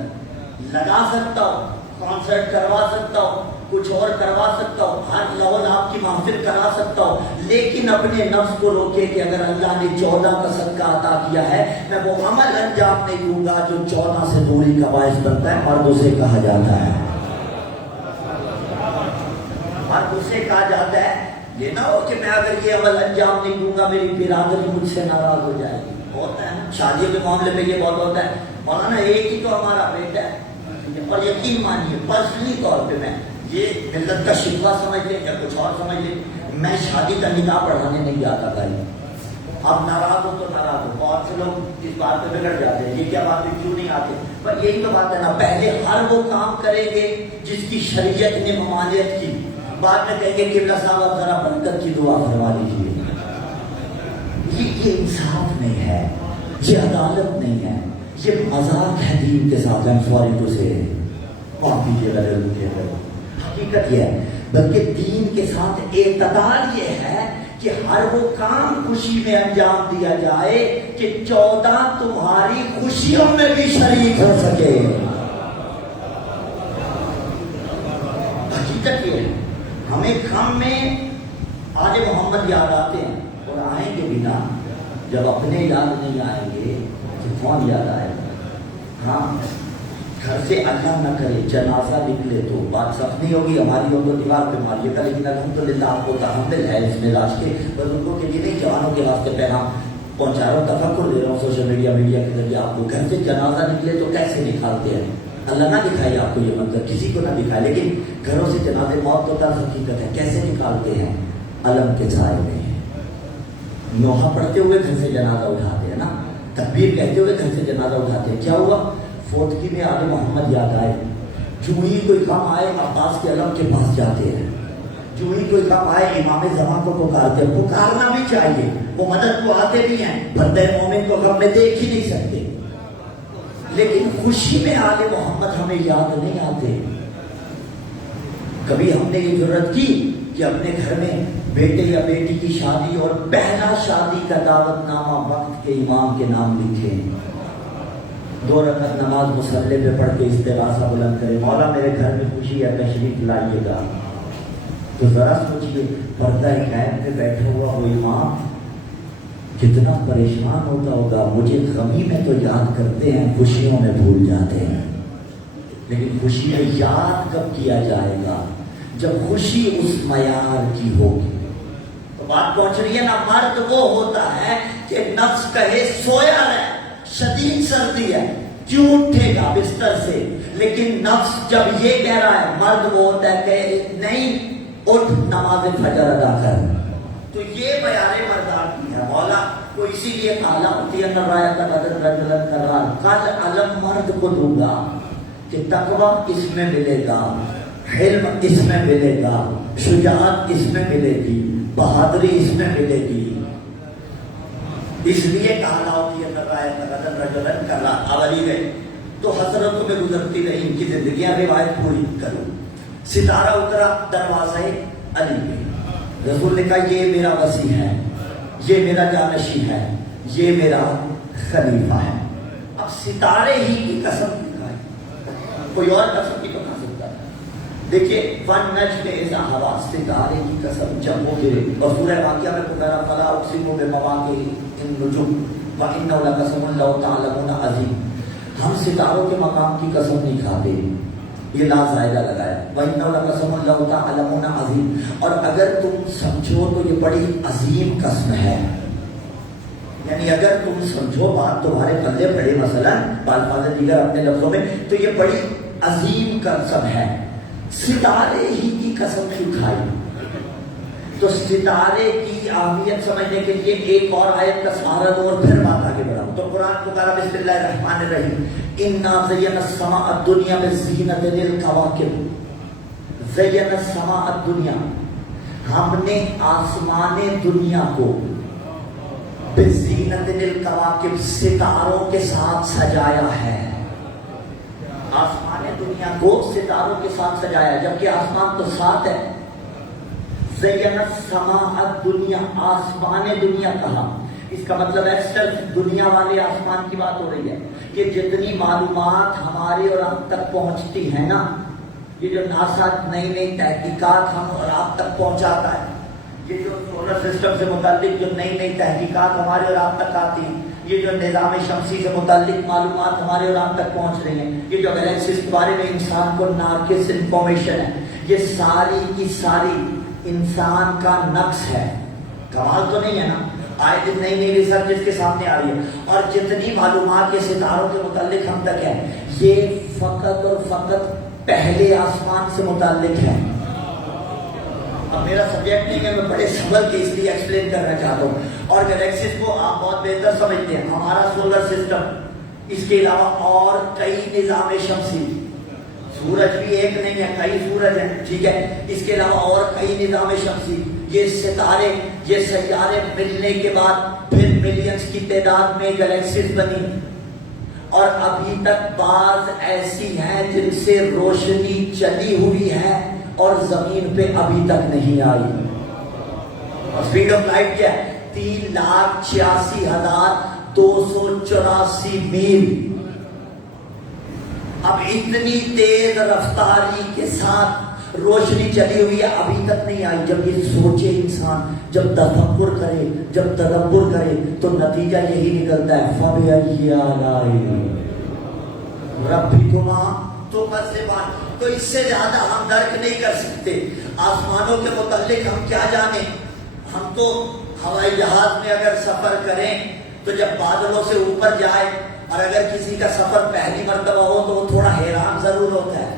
لگا سکتا ہو، کانسرٹ کروا سکتا ہو، کچھ اور کروا سکتا ہوں، ہر لول آپ کی محفل کرا سکتا ہوں، لیکن اپنے نفس کو روکے کہ اگر اللہ نے 14 کا صدقہ عطا کیا ہے میں وہ عمل انجام نہیں دوں گا جو 14 سے دوری کا باعث بنتا ہے۔ مرد اسے کہا جاتا ہے، مرد اسے کہا جاتا ہے۔ یہ نہ ہو کہ میں اگر یہ عمل انجام نہیں دوں گا میری برادری مجھ سے ناراض ہو جائے گی۔ ہوتا ہے نا شادیوں کے معاملے میں یہ بہت ہوتا ہے، مولانا ایک ہی تو ہمارا بیٹا ہے، اور یقین مانیے پرسنلی طور پہ میں یہ ملت کا شکوہ سمجھ لیں یا کچھ اور سمجھ لیں، میں شادی کا نکاح پڑھانے نہیں جاتا بھائی۔ اب ناراض ہو تو ناراض ہو، بہت سے لوگ اس بات پہ بگڑ جاتے ہیں یہ کیا بات ہے کیوں نہیں آتے، پر یہی تو بات ہے نا، پہلے ہر وہ کام کریں گے جس کی شریعت نے ممانعت کی، بعد میں کہیں گے قبلہ صاحب ذرا برکت کی دعا فرما لیجیے۔ یہ انصاف نہیں ہے، یہ عدالت نہیں ہے، یہ مذاق ہے دین کے ساتھ۔ سوری ٹو سے معاف کیجیے گا، حقیقت یہ ہے، بلکہ دین کے ساتھ اعتدال یہ ہے کہ ہر وہ کام خوشی میں انجام دیا جائے کہ 14 تمہاری خوشیوں میں بھی شریک ہو سکے۔ حقیقت یہ ہے، ہمیں غم میں آل محمد یاد آتے ہیں اور آئیں گے بھی نا، جب اپنے یاد نہیں آئیں گے تو کون یاد آئے گا؟ ہاں گھر سے اللہ نہ کرے جنازہ نکلے تو بات سخت نہیں ہوگی، ہماری ہو تو دیوار پہ ماریے گا، لیکن الحمدللہ آپ کو تحمل ہے اس معراج کے، بزرگوں کے لیے نہیں، جوانوں کے واسطے پیغام پہنچا رہا ہوں، تفکر دے رہا ہوں سوشل میڈیا کے ذریعے آپ کو۔ گھر سے جنازہ نکلے تو کیسے نکالتے ہیں؟ اللہ نہ دکھائے آپ کو یہ منظر، کسی کو نہ دکھائے، لیکن گھروں سے جنازے موت تو طرف حقیقت ہے، کیسے نکالتے ہیں؟ علم کے سائے میں نوحہ پڑھتے ہوئے گھر سے جنازہ اٹھاتے ہیں نا، تکبیر کہتے ہوئے گھر سے جنازہ اٹھاتے ہیں۔ کیا ہوا؟ فوتگی میں آل محمد یاد آئے، جو ہی کوئی کام آئے عباس کے علم کے پاس جاتے ہیں، جو ہی کوئی کام آئے امام زمان کو پکارتے ہیں، پکارنا بھی چاہیے، وہ مدد کو آتے بھی ہیں، بندہ مومن کو غم میں دیکھ ہی نہیں سکتے، لیکن خوشی میں آل محمد ہمیں یاد نہیں آتے۔ کبھی ہم نے یہ جرات کی کہ اپنے گھر میں بیٹے یا بیٹی کی شادی اور پہلا شادی کا دعوت نامہ وقت کے امام کے نام لکھے، 2 رکعت نماز مصلی پہ پڑھ کے استغاثہ بلند کرے، مولا میرے گھر میں خوشی ہے تشریف لائیے گا۔ تو ذرا سوچئے پردہ غیب پہ بیٹھا ہوا وہ امام کتنا پریشان ہوتا ہوگا، مجھے غمی میں تو یاد کرتے ہیں، خوشیوں میں بھول جاتے ہیں، لیکن خوشی میں یاد کب کیا جائے گا؟ جب خوشی اس معیار کی ہوگی۔ تو بات پہنچ رہی ہے نا، مرد وہ ہوتا ہے کہ نفس کہے سویا رہے، شدید سردی ہے، کیوں اٹھے گا بستر سے، لیکن نفس جب یہ کہہ رہا ہے، مرد وہ ہوتا ہے کہ نہیں اٹھ نماز فجر ادا کر۔ تو یہ بیان مردان ہے، مولا کو اسی لیے کہا ہوتی ہے نرایت بدن رجلن کر رہا، کل علم مرد کو دوں گا کہ تقویٰ اس میں ملے گا، علم اس میں ملے گا، شجاعت اس میں ملے گی، بہادری اس میں ملے گی۔ اس لیے کہا ہوتی ہے نرایت بدن رجلن کر رہا۔ اب علی گئے تو حسرتوں میں گزرتی رہی ان کی زندگیاں، روایت پوری کروں۔ ستارہ اترا دروازہ علی میں، رسول نے کہا یہ میرا وصی ہے، یہ میرا جانشین ہے، یہ میرا خلیفہ ہے۔ اب ستارے ہی کی قسم کھائے، کوئی اور قسم کی تو کھا سکتا ہے۔ دیکھیے وَالنَّجْمِ إِذَا هَوَىٰ، ستارے کی قسم جب وہ گرے، اور سورہ واقعہ میں پکارا فَلَا أُقْسِمُ بِمَوَاقِعِ النُّجُومِ وَإِنَّهُ لَقَسَمٌ لَوْ تَعْلَمُونَ عَظِيمٌ۔ ہم ستاروں کے مقام کی قسم نہیں کھاتے، یہ لا زائدہ لگایا، وَإِنَّهُ لَقَسَمٌ لَوْ تَعْلَمُونَ عَظِيمٌ، اور اگر تم سمجھو تو یہ بڑی عظیم قسم ہے، یعنی اگر تم سمجھو بات تمہارے پلے پڑے، مثلا بالفاظ دیگر اپنے لفظوں میں، تو یہ بڑی عظیم قسم ہے۔ ستارے ہی کی قسم کیوں کھائی؟ تو ستارے کی اہمیت سمجھنے کے لیے ایک اور آیت کا سہارا دو اور پھر بات آگے بڑھاؤ۔ تو قرآن کو کہا بسم اللہ الرحمن الرحیم، اِنَّا زَيَّنَا السَّمَاءَ الدُّنْيَا بِزِينَةٍ لِلْكَوَاكِبِ، زَيَّنَا السَّمَاءَ الدُّنْيَا، ہم نے آسمان دنیا کو بِزِينَةٍ لِلْكَوَاكِبِ، ستاروں کے ساتھ سجایا ہے۔ آسمان دنیا کو ستاروں کے ساتھ سجایا، جبکہ آسمان تو 7 ہے۔ زَيَّنَا السَّمَاءَ الدُّنْيَا، آسمان دنیا کہا، اس کا مطلب ہے صرف دنیا والے آسمان کی بات ہو رہی ہے کہ جتنی معلومات ہمارے اور ہم تک پہنچتی ہیں نا، یہ جو ناسا نئی نئی تحقیقات ہم اور آپ تک پہنچاتا ہے، یہ جو سولر سسٹم سے متعلق جو نئی نئی تحقیقات ہمارے اور آپ تک آتی ہیں، یہ جو نظام شمسی سے متعلق معلومات ہمارے اور آپ تک پہنچ رہی ہیں، یہ جو گلیکسیز کے بارے میں انسان کو ناقص انفارمیشن ہے، یہ ساری کی ساری انسان کا نقص ہے. کمال تو نہیں ہے نا؟ آئے دن نئی نئی ریسرچ اس کے سامنے آ رہی ہے، اور جتنی معلومات یہ ستاروں کے متعلق ہم تک ہے، یہ فقط اور فقط پہلے آسمان سے متعلق ہے. اب میرا سبجیکٹ نہیں ہے، میں بڑے سمجھ کے اس لیے ایکسپلین کرنا چاہتا ہوں. اور گلیکسیز کو آپ بہت بہتر سمجھتے ہیں. ہمارا سولر سسٹم، اس کے علاوہ اور کئی نظام شمسی، سورج بھی ایک نہیں ہے، کئی سورج ہیں، ٹھیک ہے، اس کے علاوہ اور کئی نظام شمسی، یہ ستارے، یہ سیارے ملنے کے بعد پھر ملینز کی تعداد میں گلیکسیز بنی، اور ابھی تک بعض ایسی ہیں جن سے روشنی چلی ہوئی ہے اور زمین پہ ابھی تک نہیں آئی. اسپیڈ آف لائٹ کیا ہے؟ 3,86,284 میل. اب اتنی تیز رفتاری کے ساتھ روشنی چلی ہوئی ہے، ابھی تک نہیں آئی. جب یہ سوچے انسان، جب تفکر کرے، جب تدبر کرے، تو نتیجہ یہی نکلتا ہے، فَبِأَيِّ آلَاءِ رَبِّكُمَا تُكَذِّبَانِ. تو اس سے زیادہ ہم درک نہیں کر سکتے. آسمانوں کے متعلق ہم کیا جانیں؟ ہم تو ہوائی جہاز میں اگر سفر کریں تو جب بادلوں سے اوپر جائے، اور اگر کسی کا سفر پہلی مرتبہ ہو تو وہ تھوڑا حیران ضرور ہوتا ہے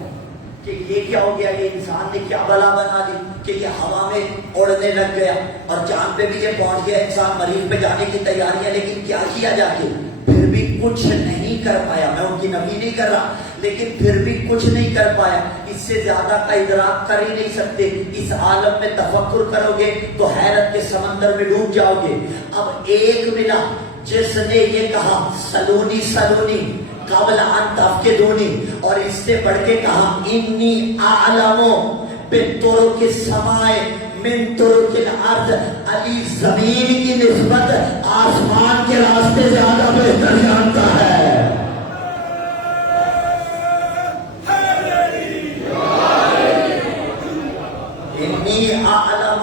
کہ یہ کیا ہو گیا، یہ انسان نے کیا بلا بنا دی کہ یہ ہوا میں اڑنے لگ گیا. اور چاند پہ بھی یہ پہنچ گیا انسان، مریخ پہ جانے کی تیاریاں، لیکن کیا کیا جا کے پھر بھی کچھ نہیں کر پایا. میں ان کی نفی نہیں کر رہا، لیکن پھر بھی کچھ نہیں کر پایا. اس سے زیادہ کا ادراک کر ہی نہیں سکتے. اس عالم میں تفکر کرو گے تو حیرت کے سمندر میں ڈوب جاؤ گے. اب ایک ملا جس نے یہ کہا سلونی سلونی قبل ان تفقدونی، اور اس سے بڑھ کے کہا انی اعلم بالطرق السماء من طرق الارض. علی زمین کی نسبت آسمان کے راستے زیادہ بہتر جانتا ہے. انی اعلم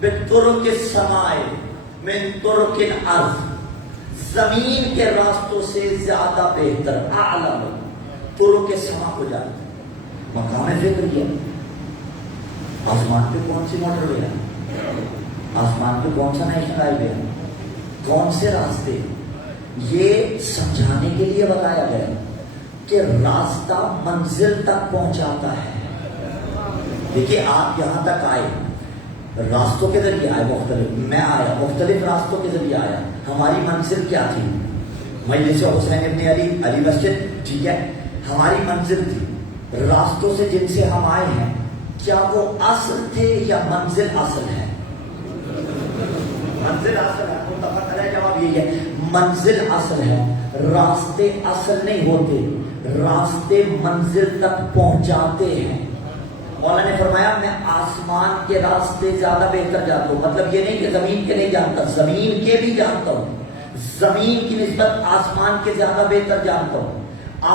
بالطرق السماء من طرق الارض، زمین کے راستوں سے زیادہ بہتر. اعلم طرق السماء کو جانتا. مقام فکر کیا، آسمان پہ کون سی موٹر وے ہے، آسمان پہ کون سا نیشنل ہائی وے ہے، کون سے راستے، یہ سمجھانے کے لیے بتایا گیا کہ راستہ منزل تک پہنچاتا ہے. دیکھیے آپ یہاں تک آئے، راستوں کے ذریعے آئے مختلف، میں آیا مختلف راستوں کے ذریعے آیا. ہماری منزل کیا تھی؟ مجلس حسین ابن علی، علی مسجد، ٹھیک ہے، ہماری منزل تھی. راستوں سے جن سے ہم آئے ہیں، کیا وہ اصل تھے یا منزل اصل ہے؟ منزل اصل ہے. متفق علیہ جواب یہی ہے، منزل اصل ہے. راستے اصل نہیں ہوتے، راستے منزل تک پہنچاتے ہیں. مولا نے فرمایا میں آسمان کے راستے زیادہ بہتر جانتا ہوں. مطلب یہ نہیں کہ زمین کے نہیں جانتا، زمین کے بھی جانتا ہوں. زمین کی نسبت آسمان کے زیادہ بہتر جانتا ہوں.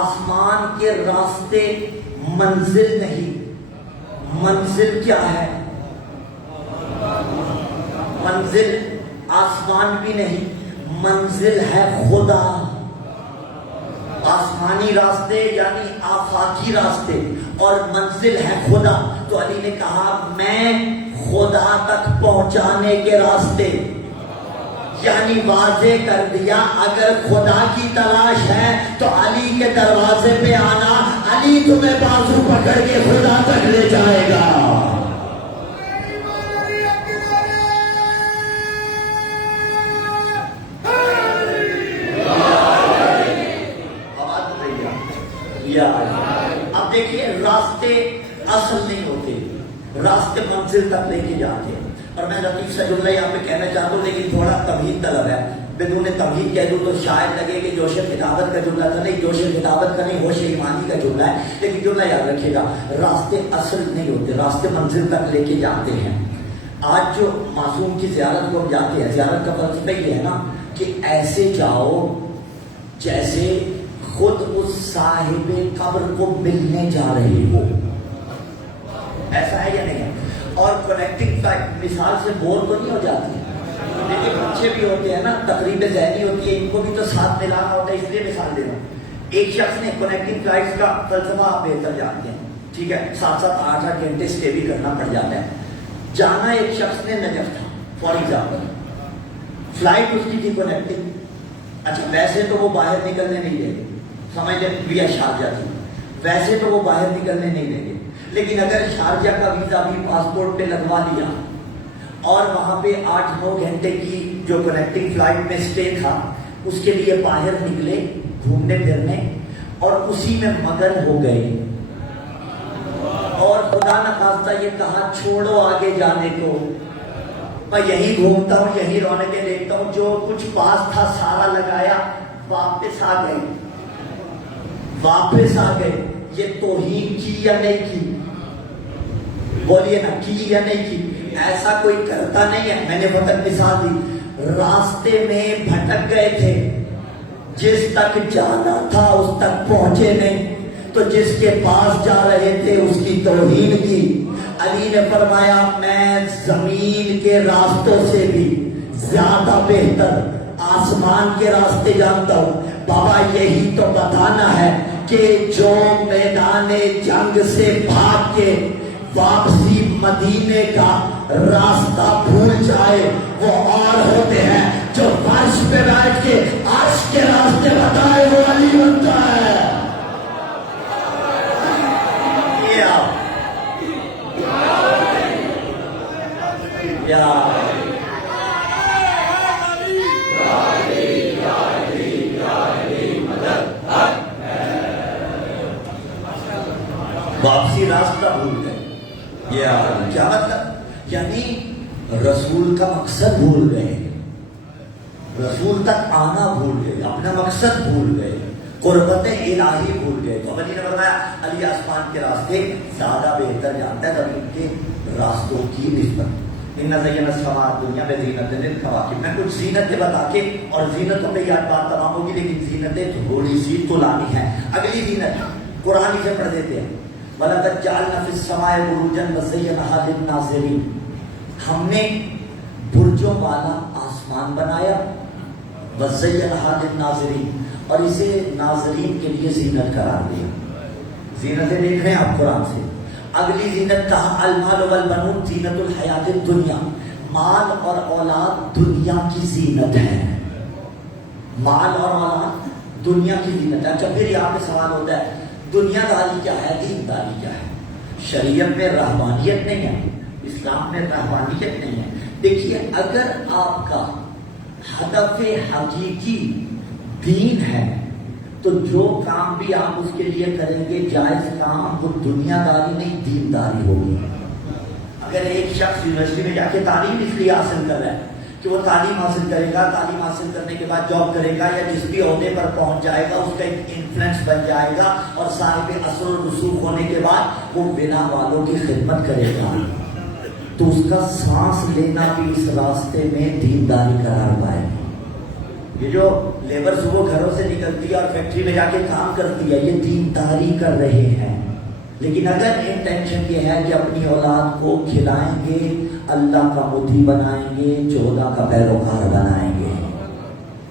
آسمان کے راستے منزل نہیں. منزل کیا ہے؟ منزل آسمان بھی نہیں، منزل ہے خدا. آسمانی راستے یعنی آفاقی راستے، اور منزل ہے خدا. تو علی نے کہا میں خدا تک پہنچانے کے راستے، یعنی واضح کر دیا اگر خدا کی تلاش ہے تو علی کے دروازے پہ آنا، علی تمہیں بازو پکڑ کے خدا تک لے جائے گا. اب دیکھیے راستے اصل نہیں ہوتے، راستے منزل تک لے کے جاتے ہیں. اور میں لطیف سا جملہ یہاں پہ کہنا چاہتا ہوں، لیکن تھوڑا تمہید طلب ہے. بدون تمہید کہہ دوں تو شاید لگے کہ جوش خطابت کا جملہ تھا. نہیں، جوش خطابت کا نہیں، ہوش ایمانی کا جملہ ہے. لیکن جملہ یاد رکھیے گا، راستے اصل نہیں ہوتے، راستے منزل تک لے کے جاتے ہیں. آج جو معصوم کی زیارت کو ہم جاتے ہیں، زیارت کا فلسفہ یہ ہے نا کہ ایسے جاؤ جیسے خود اس صاحب قبر کو ملنے جا رہے ہو. ایسا ہے یا نہیں ہے؟ اور کنیکٹنگ فلائٹ مثال سے بور تو نہیں ہو جاتی ہے، لیکن بچے بھی ہوتے ہیں نا، تقریب ذہنی ہوتی ہے، ان کو بھی تو ساتھ ملانا ہوتا ہے، اس لیے مثال دے رہا ہوں۔ ایک شخص نے کنیکٹنگ فلائٹس کا فلسفہ آپ بہتر جانتے ہیں، ٹھیک ہے، 7-8 گھنٹے اسٹے بھی کرنا پڑ جاتا ہے۔ جانا ایک شخص نے نجف تھا فار ایگزامپل، فلائٹ اس کی تھی کنیکٹنگ، اچھا ویسے تو وہ باہر نکلنے نہیں دیں گے، سمجھ لیں ویا شارجہ تھی، ویسے تو وہ باہر نکلنے نہیں دیں گے، لیکن اگر شارجہ کا ویزا بھی پاسپورٹ پہ لگوا لیا اور وہاں پہ 8-9 گھنٹے کی جو کنیکٹنگ فلائٹ میں اسٹے تھا اس کے لیے باہر نکلے گھومنے پھرنے اور اسی میں مگن ہو گئے، اور خدا نخواستہ یہ کہا چھوڑو آگے جانے کو، میں یہی گھومتا ہوں، یہی رونقیں دیکھتا ہوں، جو کچھ پاس تھا سارا لگایا، واپس آ گئے، واپس آ گئے۔ یہ توہین کی یا نہیں کی؟ بولیے نا، کی یا نہیں کی؟ ایسا کوئی کرتا نہیں ہے۔ میں نے وقت مثال دی، راستے میں بھٹک گئے تھے، جس تک جانا تھا اس تک پہنچے نہیں، تو جس کے پاس جا رہے تھے اس کی توہین کی۔ علی نے فرمایا میں زمین کے راستوں سے بھی زیادہ بہتر آسمان کے راستے جانتا ہوں۔ بابا یہی تو بتانا ہے کہ جو میدان جنگ سے بھاگ کے واپسی مدینے کا راستہ بھول جائے وہ اور ہوتے ہیں، جو فرش پہ بیٹھ کے عرش کے راستے بتائے وہ علی بنتا ہے۔ واپسی راستہ بھول گئے، یہ کیا مطلب؟ یعنی رسول کا مقصد بھول گئے، رسول تک آنا بھول گئے، اپنا مقصد بھول گئے، قربت الہی بھول گئے۔ تو علی نے فرمایا علی آسمان کے راستے زیادہ بہتر جانتا ہے زمین کے راستوں کی نسبت۔ ان زینا السماء الدنیا بزینۃ الکواکب، میں کچھ زینتیں بتا کے، اور زینتوں پہ یاد بات تمام ہوگی، لیکن زینتیں تھوڑی سی طولانی ہیں۔ اگلی زینت قرآن سے پڑھ دیتے ہیں، وَلَقَدْ جَعَلْنَا فِي السَّمَاءِ بُرُوجًا وَزَيَّنَهَا لِلنَّاظِرِينَ، ہم نے برجوں والا آسمان بنایا، وَزَيَّنَهَا لِلنَّاظِرِينَ، اور اسے ناظرین کے لیے زینت قرار دیا۔ زینتیں دیکھ رہے ہیں آپ قرآن سے۔ اگلی زینت کہا المال والبنون زینت الحیات الدنیا، مال اور اولاد دنیا کی زینت ہے، مال اور اولاد دنیا کی زینت ہے۔ اچھا پھر یہاں پہ سوال ہوتا ہے دنیا داری کیا ہے، دین داری کیا ہے؟ شریعت میں رہبانیت نہیں ہے، اسلام میں رہبانیت نہیں ہے۔ دیکھیے اگر آپ کا ہدف حقیقی دین ہے تو جو کام بھی آپ اس کے لیے کریں گے جائز کام، وہ دنیا داری نہیں دین داری ہوگی۔ اگر ایک شخص یونیورسٹی میں جا کے تعلیم اس لیے حاصل کر رہا ہے کہ وہ تعلیم حاصل کرے گا، تعلیم حاصل کرنے کے بعد جاب کرے گا یا جس بھی عہدے پر پہنچ جائے گا اس کا ایک انفلوئنس بن جائے گا، اور صاحب اثر و رسوخ ہونے کے بعد وہ بنا والوں کی خدمت کرے گا، تو اس کا سانس لینا بھی اس راستے میں دینداری قرار پائے گا۔ یہ جو لیبر صبح گھروں سے نکلتی ہے اور فیکٹری میں جا کے کام کرتی ہے، یہ دینداری کر رہے ہیں، لیکن اگر انٹینشن یہ ہے کہ اپنی اولاد کو کھلائیں گے، اللہ کا مطیع بنائیں گے، چودہ کا پیروکار بنائیں گے،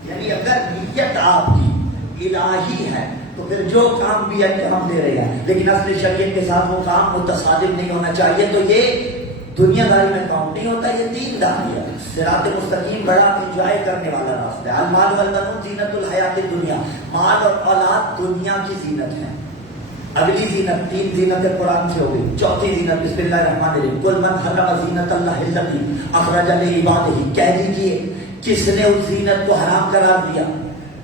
یعنی اگر نیت آپ کی الہی ہے تو پھر جو کام بھی انجام دے رہے ہیں، لیکن اصل شریعت کے ساتھ وہ کام متصادم نہیں ہونا چاہیے، تو یہ دنیا داری میں کاؤنٹ نہیں ہوتا، یہ دین داری ہے۔ صراط مستقیم بڑا انجوائے کرنے والا راستہ ہے۔ المال والبنون زینت الحیات الدنیا، مال اور اولاد دنیا کی زینت ہے۔ اگلی زینت، 3 زینتیں قرآن سے ہو گئی۔ چوتھی زینت بسم اللہ الرحمن الرحیم، قل من حرم زینت اللہ التی اخرج لعبادہ، کہہ دیجیے کس نے اس زینت کو حرام قرار دیا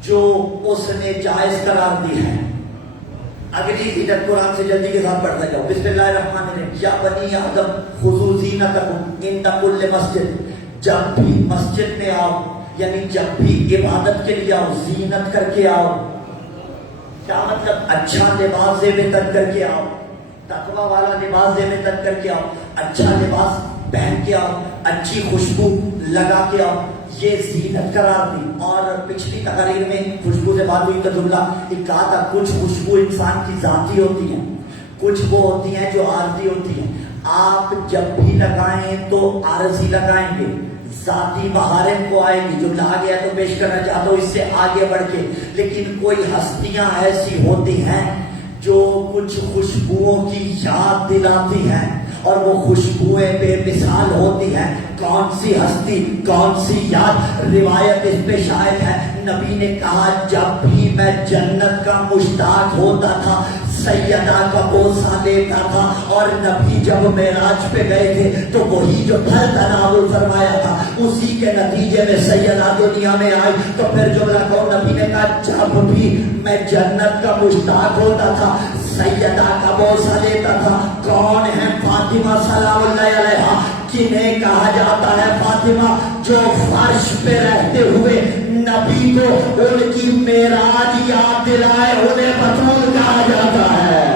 جو اس نے جائز قرار دی ہے۔ اگلی زینت قرآن سے جلدی کے ساتھ پڑھتا جاؤ، بسم اللہ الرحمن الرحیم، یا بنی آدم خذوا زینتکم عند کل مسجد، جب بھی مسجد میں آؤ یعنی جب بھی عبادت کے لیے آؤ زینت کر کے آؤ۔ کیا مطلب؟ اچھا لباس زیب تن کر کے آؤ، تقوی والا لباس زیب تن کر کے آؤ، اچھا لباس پہن کے آؤ، اچھی خوشبو لگا کے آؤ، یہ زینت قرار دی۔ اور پچھلی تقریر میں خوشبو سے بات ہوئی تو ایک کہا تھا کچھ خوشبو انسان کی ذاتی ہوتی ہیں، کچھ وہ ہوتی ہیں جو عارضی ہوتی ہیں۔ آپ جب بھی لگائیں تو عارضی لگائیں گے، ذاتی محارم کو آئے گی، جملہ آ گیا تو پیش کرنا چاہتا ہوں اس سے آگے بڑھ کے. لیکن کوئی ہستیاں ایسی ہوتی ہیں جو کچھ خوشبوؤں کی یاد دلاتی ہیں اور وہ خوشبوئیں بے مثال ہوتی ہیں. کون سی ہستی، کون سی یاد؟ روایت اس پہ شاہد ہے. نبی نے کہا جب بھی میں جنت کا مشتاق ہوتا تھا سیدہ کا بوسہ لیتا تھا، اور نبی جب معراج پہ گئے تھے تو وہی جو پھل تناول فرمایا تھا اسی کے نتیجے میں سیدہ دنیا میں آئی. تو پھر جملہ کو نبی نے کہا جب بھی میں جنت کا مشتاق ہوتا تھا سیدہ کا بوسہ لیتا تھا. کون ہے فاطمہ سلام اللہ علیہا؟ کنہیں کہا جاتا ہے فاطمہ؟ جو فرش پہ رہتے ہوئے نبی کو ان کی معراج یاد دلائے انہیں بطول کہا جاتا ہے.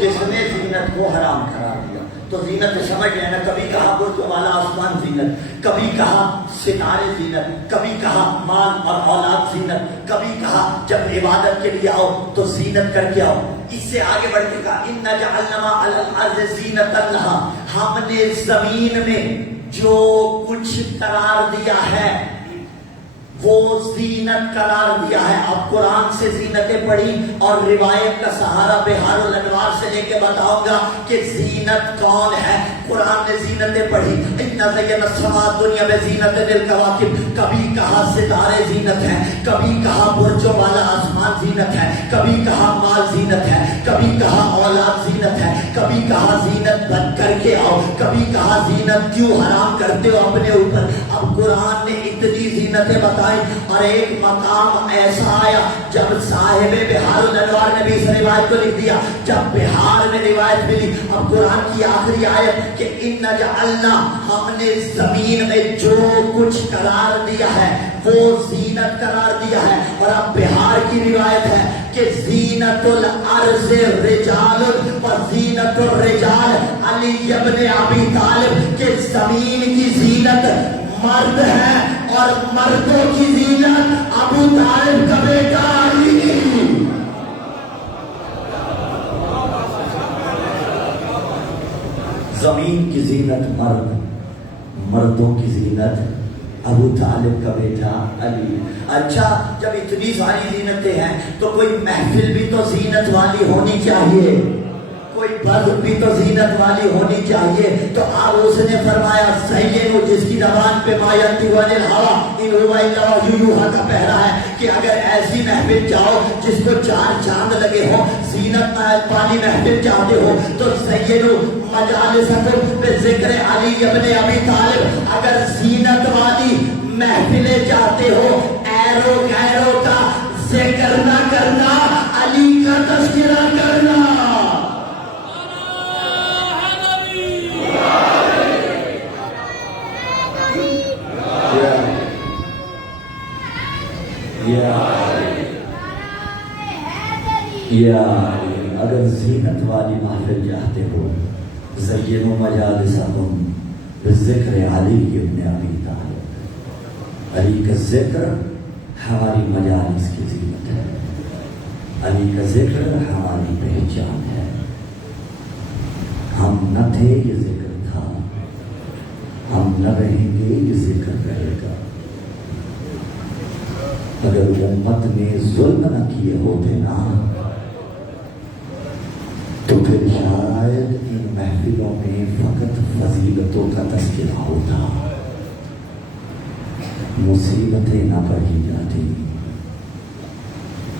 جس نے زینت کو حرام قرار دیا تو زینت سمجھ رہے ہیں نا. کبھی کہا برج والا آسمان زینت، کبھی کہا ستارے زینت، کبھی کہا مال اور اولاد زینت، کبھی کہا جب عبادت کے لیے آؤ تو زینت کر کے آؤ. اس سے آگے بڑھ کے کہا اِنَّ جَعَلْنَا عَلَى الْأَرْضِ زِینَةً لَهَا، ہم نے زمین میں جو کچھ قرار دیا ہے وہ زینت قرار دیا ہے. اب قرآن سے زینتیں پڑھی اور روایت کا سہارا بہار الانوار سے لے کے بتاؤں گا کہ زینت کون ہے. قرآن نے زینتیں پڑھی اِنَّ زَيَّنَا السَّمَاءَ الدُّنْيَا بِزِینَةٍ لِلْکَوَاکِب، کبھی کہا ستارے زینت ہے، کبھی کہا برجوں والا آسمان زینت ہے، کبھی کہا مال زینت ہے، کبھی کہا اولاد زینت ہے، کبھی کہا زینت بن کر کے آؤ، کبھی کہا زینت کیوں حرام کرتے ہو اپنے اوپر. اب قرآن نے اتنی زینتیں بتائی اور ایک مقام ایسا آیا جب صاحب بہار الانوار نے بھی اس روایت کو لکھ دیا، جب بہار میں روایت ملی. اب قرآن کی آخری آیت کہ اِنَّ جَعَلْنَا، ہم نے زمین میں جو کچھ قرار دیا ہے وہ زینت قرار دیا ہے. اور اب بہار کی روایت ہے کہ زینت الارض رجال و زینت الرجال علی ابن ابی طالب، کہ زمین کی زینت مرد ہے اور مردوں کی زینت ابو طالب کا بیٹا علی. زمین کی زینت مرد، مردوں کی زینت ابو طالب کا بیٹا علی. اچھا جب اتنی ساری زینتیں ہیں تو کوئی محفل بھی تو زینت والی ہونی چاہیے، کوئی بزم بھی تو زینت والی ہونی چاہیے. تو اب اس نے فرمایا سیدو، جس کی زبان پہ ما ینطق عن الہوی ان هو الا وحی یوحی کا پہرا ہے کہ اگر ایسی محفل جاؤ جس کو 4 چاند لگے ہو، زینت والی محفل چاہتے ہو تو سیدو مجالسکم بذکر علی ابن ابی طالب، اگر زینت والی محفلیں چاہتے ہو ایرو غیروں کا ذکر نہ کرنا، علی کا تذکرہ کرنا. یا اگر زینت والی محفل چاہتے ہو زینوا مجالسکم بذکر علی ابن ابی طالب، علی کا ذکر ہماری مجالس کی زینت ہے، علی کا ذکر ہماری پہچان ہے. ہم نہ تھے یہ ذکر تھا، ہم نہ رہیں گے یہ ذکر رہے گا. اگر امت نے ظلم نہ کیے ہوتے نا تو پھر شاید ان محفلوں میں فقط فضیلتوں کا تذکرہ ہوتا، مصیبتیں نہ پڑھی جاتی.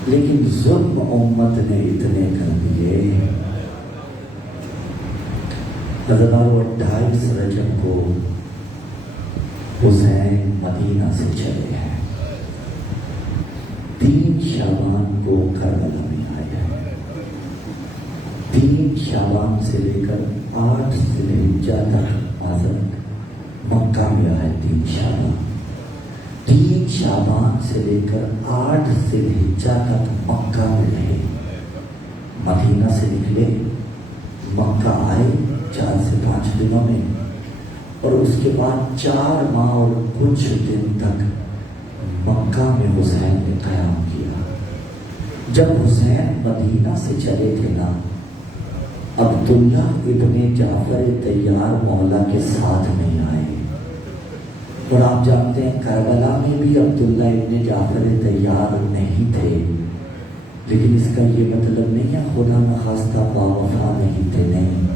لیکن ظلم امت نے اتنے کر دیے. حضرت 28 رجب کو حسین مدینہ سے چلے ہیں، 3 شعبان کو کربلا میں آئے ہیں. 3 شعبان سے لے کر 8 ذوالحجہ تک حضرت مکہ میں آئے. 3 شعبان، 3 شعبان سے لے کر 8 ذوالحجہ تک مکہ میں رہے. مدینہ سے نکلے، مکہ آئے 4 سے 5 دنوں میں. اور اس کے بعد 4 ماہ اور کچھ دن تک مکہ میں حسین نے قیام کیا۔ جب حسین مدینہ سے چلے تھے نا، عبداللہ ابن جعفر طیار مولا کے ساتھ نہیں آئے، اور آپ جانتے ہیں کربلا میں بھی عبداللہ ابن جعفر طیار نہیں تھے، لیکن اس کا یہ مطلب نہیں ہے خدا نخواستہ باوفا نہیں تھے، نہیں،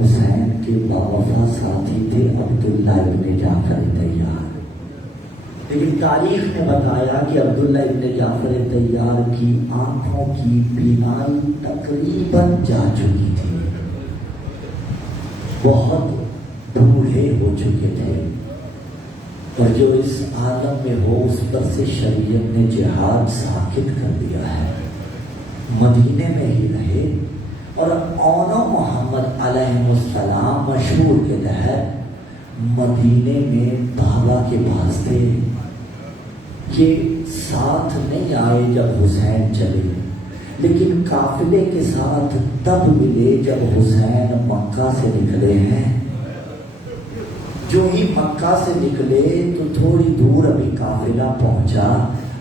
حسین کے باوفا ساتھی تھے عبداللہ ابن جعفر طیار۔ لیکن تاریخ نے بتایا کہ عبداللہ ابن جعفر طیار کی آنکھوں کی بینائی تقریباً جا چکی تھی، بہت بوڑھے ہو چکے تھے، اور جو اس عالم میں ہو اس پر سے شریعت نے جہاد ساکت کر دیا ہے۔ مدینے میں ہی رہے، اور اون محمد علیہ السلام مشہور کے تحت مدینے میں بابا کے پاس تھے۔ یہ ساتھ نہیں آئے جب حسین چلے، لیکن قافلے کے ساتھ تب ملے جب حسین مکہ سے نکلے ہیں۔ جو ہی مکہ سے نکلے تو تھوڑی دور ابھی قافلہ پہنچا،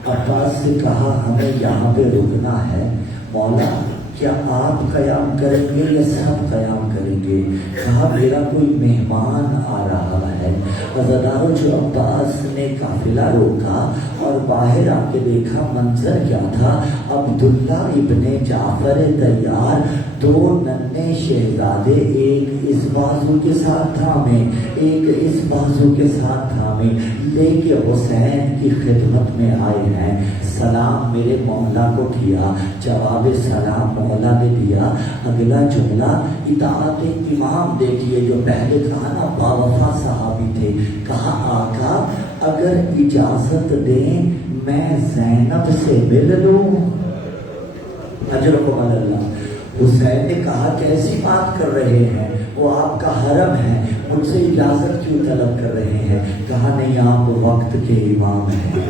عباس سے کہا ہمیں یہاں پہ رکنا ہے، مولا کیا آپ قیام کریں گے یا سب قیام کریں گے؟ کہا میرا کوئی مہمان آ رہا ہے۔ عزادارو، جو عباس نے قافلہ روکا اور باہر آ کے دیکھا منظر کیا تھا، عبداللہ ابن جعفر طیار 2 ننھے شہزادے ایک اس بازو کے ساتھ تھامے، ایک اس بازو کے ساتھ تھامے، لے کے حسین کی خدمت میں آئے ہیں۔ سلام میرے مولا کو کیا، جواب سلام مولا نے دیا۔ اگلا جملہ اطاعت امام دیکھیے، جو پہلے کہا نا باوفا صحابی تھے، کہا آقا اگر اجازت دیں میں زینب سے مل لوں؟ اجرکم اللہ۔ حسین نے کہا کیسی بات کر رہے ہیں، وہ آپ کا حرم ہے، مجھ سے اجازت کیوں طلب کر رہے ہیں؟ کہا نہیں، آپ وقت کے امام ہیں۔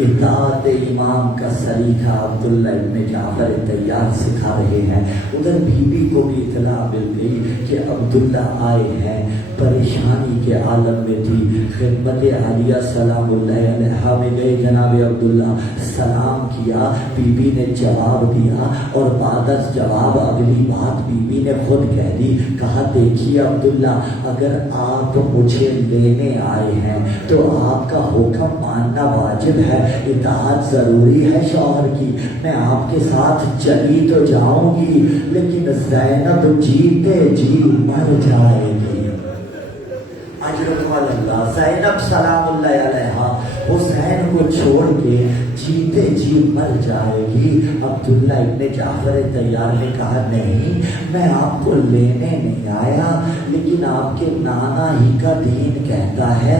اطاعت امام کا سلیقہ عبداللہ ابن جعفر طیار سکھا رہے ہیں۔ ادھر بیوی کو بھی اطلاع مل گئی کہ عبداللہ آئے ہیں، پریشانی کے عالم میں تھی، خدمت عالیہ سلام اللہ علیہ میں گئے، جناب عبداللہ سلام کیا، بیوی نے جواب دیا، اور بعد از جواب اگلی بات بیوی نے خود کہہ دی، کہا دیکھیے عبداللہ اگر آپ مجھے لینے آئے ہیں تو آپ کا حکم ماننا واجب ہے، اطاعت ضروری ہے شوہر کی، میں آپ کے ساتھ چلی تو جاؤں گی لیکن زینب جیتے جی مر جائے گی۔ اللہ، زینب سلام اللہ علیہ حسین کو چھوڑ کے جیتے جی مر جائے گی۔ عبداللہ ابن جعفر طیار نے کہا نہیں، میں آپ کو لینے نہیں آیا، لیکن آپ کے نانا ہی کا دین کہتا ہے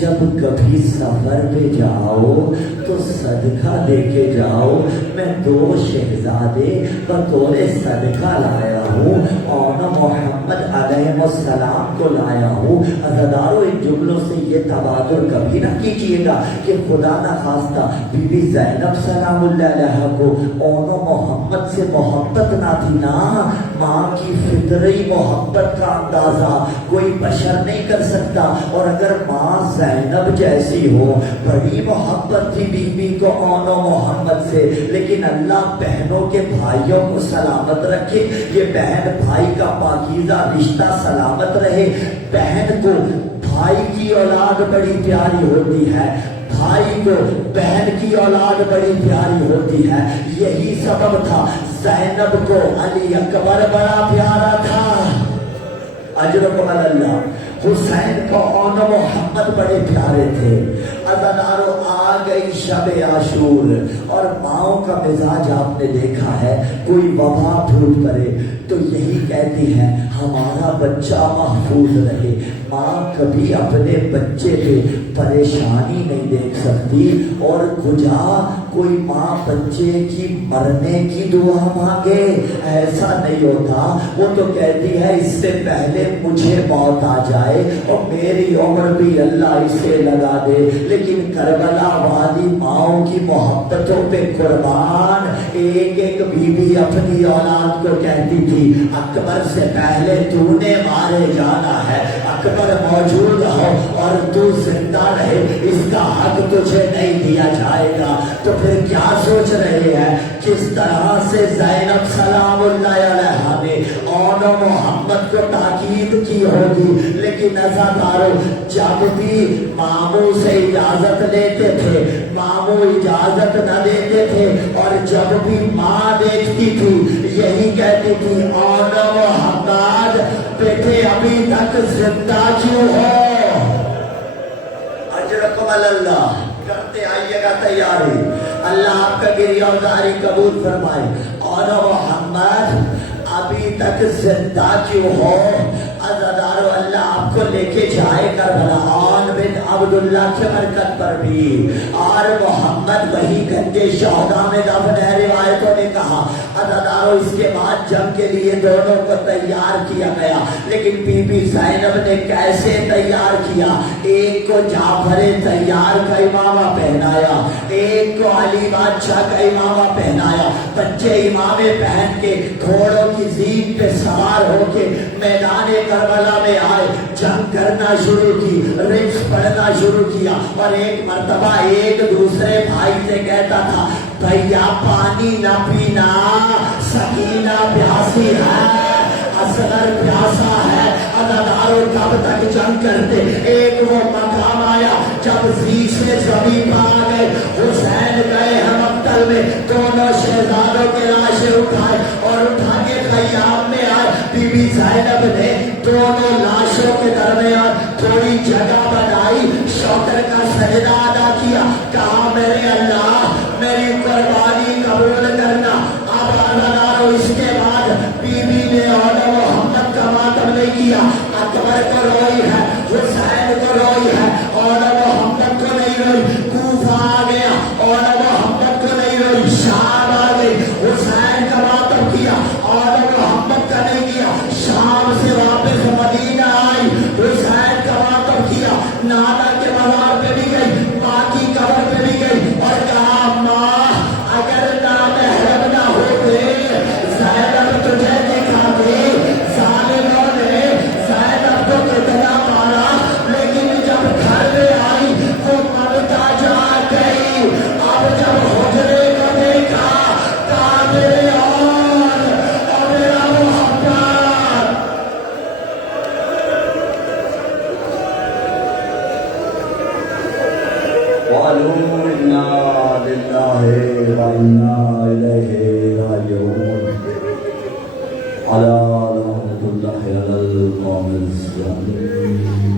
جب کبھی سفر پہ جاؤ تو صدقہ دے کے جاؤ۔ میں 2 شہزادے بطور صدقہ لایا ہوں، اور محمد علیہ السلام کو لایا ہوں۔ عزادارو، ان جملوں سے یہ تبادر کبھی نہ کیجیے گا کہ خدا نہ خواستہ بی بی زینب سلام اللہ علیہ کو اون محمد سے محبت نہ تھی، نا، ماں کی فطری محبت کا اندازہ کوئی بشر نہیں کر سکتا، اور اگر ماں زینب جیسی ہو، بڑی محبت تھی بی بی کو اون محمد سے، لیکن اللہ بہنوں کے بھائیوں کو سلامت رکھے، یہ بہن بھائی کا پاکیزہ رشتہ سلامت رہے۔ بہن کو بھائی کی اولاد بڑی پیاری ہوتی ہے، بھائی کو بہن کی اولاد بڑی پیاری ہوتی ہے، یہی سبب تھا زینب کو علی اکبر بڑا پیارا تھا۔ اجرکم اللہ۔ حسین کو اون محمد بڑے پیارے تھے۔ عزادارو، آ گئی شب عاشور، اور ماؤں کا مزاج آپ نے دیکھا ہے، کوئی وبا پھوٹ پڑے تو یہی کہتی ہیں ہمارا بچہ محفوظ رہے۔ ماں کبھی اپنے بچے پہ پریشانی نہیں دیکھ سکتی، اور کجا کوئی ماں بچے کی مرنے کی دعا مانگے، ایسا نہیں ہوتا۔ وہ تو کہتی ہے اس سے پہلے مجھے موت آ جائے اور میری عمر بھی اللہ اسے لگا دے، لیکن کربلا والی ماؤں کی محبتوں پہ قربان ایک ایک بیوی اپنی اولاد کو کہتی تھی اکبر سے پہلے تو نے مارے جانا ہے، حق پر موجود ہو اور تو زندہ رہے، اس کا حق تجھے نہیں دیا جائے گا، تو پھر کیا سوچ رہے ہیں؟ کس طرح سے زینب سلام اللہ علیہا نے آن محمد کو تاکید کی ہوگی، لیکن عزادارو جب بھی ماموں سے اجازت لیتے تھے ماموں اجازت نہ دیتے تھے، اور جب بھی ماں دیکھتی تھی یہی کہتی تھی آن محمد بیٹے ابھی تک زندہ کیوں ہو؟ اجرکم اللہ، کرتے آئیے گا تیاری، اللہ آپ کا گریہ ازاری قبول فرمائے۔ آن محمد ابھی تک زندہ کیوں ہو؟ عزادارو اللہ آپ کو لے کے جائے کربلا آن بن عبداللہ کی حرکت پر بھی، اور محمد وہی گنجے شہداء میں دفن ہے، روایتوں نے کہا۔ عزادارو اس کے بعد جنگ کے لیے دونوں کو تیار کیا گیا، لیکن بی بی زینب نے کیسے تیار کیا؟ ایک کو جعفر طیار کا امامہ پہنایا، ایک کو علی بادشاہ کا امامہ پہنایا، بچے امامے پہن کے گھوڑوں کی زین پہ سوار ہو کے میدان کربلا میں آئے، جنگ کرنا شروع کی، رچ پڑھنا شروع کیا، اور ایک مرتبہ ایک دوسرے بھائی سے کہتا تھا بھیا پانی نہ پینا، سکینہ پیاسی ہے، اصغر پیاسا ہے۔ عزادارو کب تک جنگ کرتے؟ ایک وہ مقام آیا جب شیشے زمین آ گئے، حسین گئے ہیں مقتل میں، دونوں شہزادوں کے لاشیں اٹھائے اور اٹھا کے خیام میں آئے۔ بی بی زینب نے دونوں لاشوں کے درمیان تھوڑی جگہ بنائی، شوکر کا سجدہ ادا کیا، کہا میرے اللہ میری قربانی قبول کرنا۔ اب عزادارو اس کے بعد بی بی نے آن محمد کا ماتم نہیں کیا، اکبر کو روئی ہے، حسین کو روئی ہے، آن محمد کو نہیں روئی۔ کوفہ آ گیا، آن محمد کو نہیں روئی، شام آ گئی، حسین کا ماتم کیا، آن محمد کا نہیں کیا۔ شام سے واپس مدینہ آئی، حسین کا ماتم کیا، نانا کے مزار پہ بھی گئی، ماں کی قبر پہ بھی گئی، اور کہا ماں اگر نامحرم نہ ہوتے زینب تجھے دکھاتی، ظالموں نے زینب کو کتنا مارا، لیکن جب گھر میں آئی وہ ممتا جا گئی۔ اب جب حجرے کو دیکھا کہا میرے اور میرا محمد۔ قالوا انا لله وانا اليه راجعون، الا رحمة الله على القوم الظالمين۔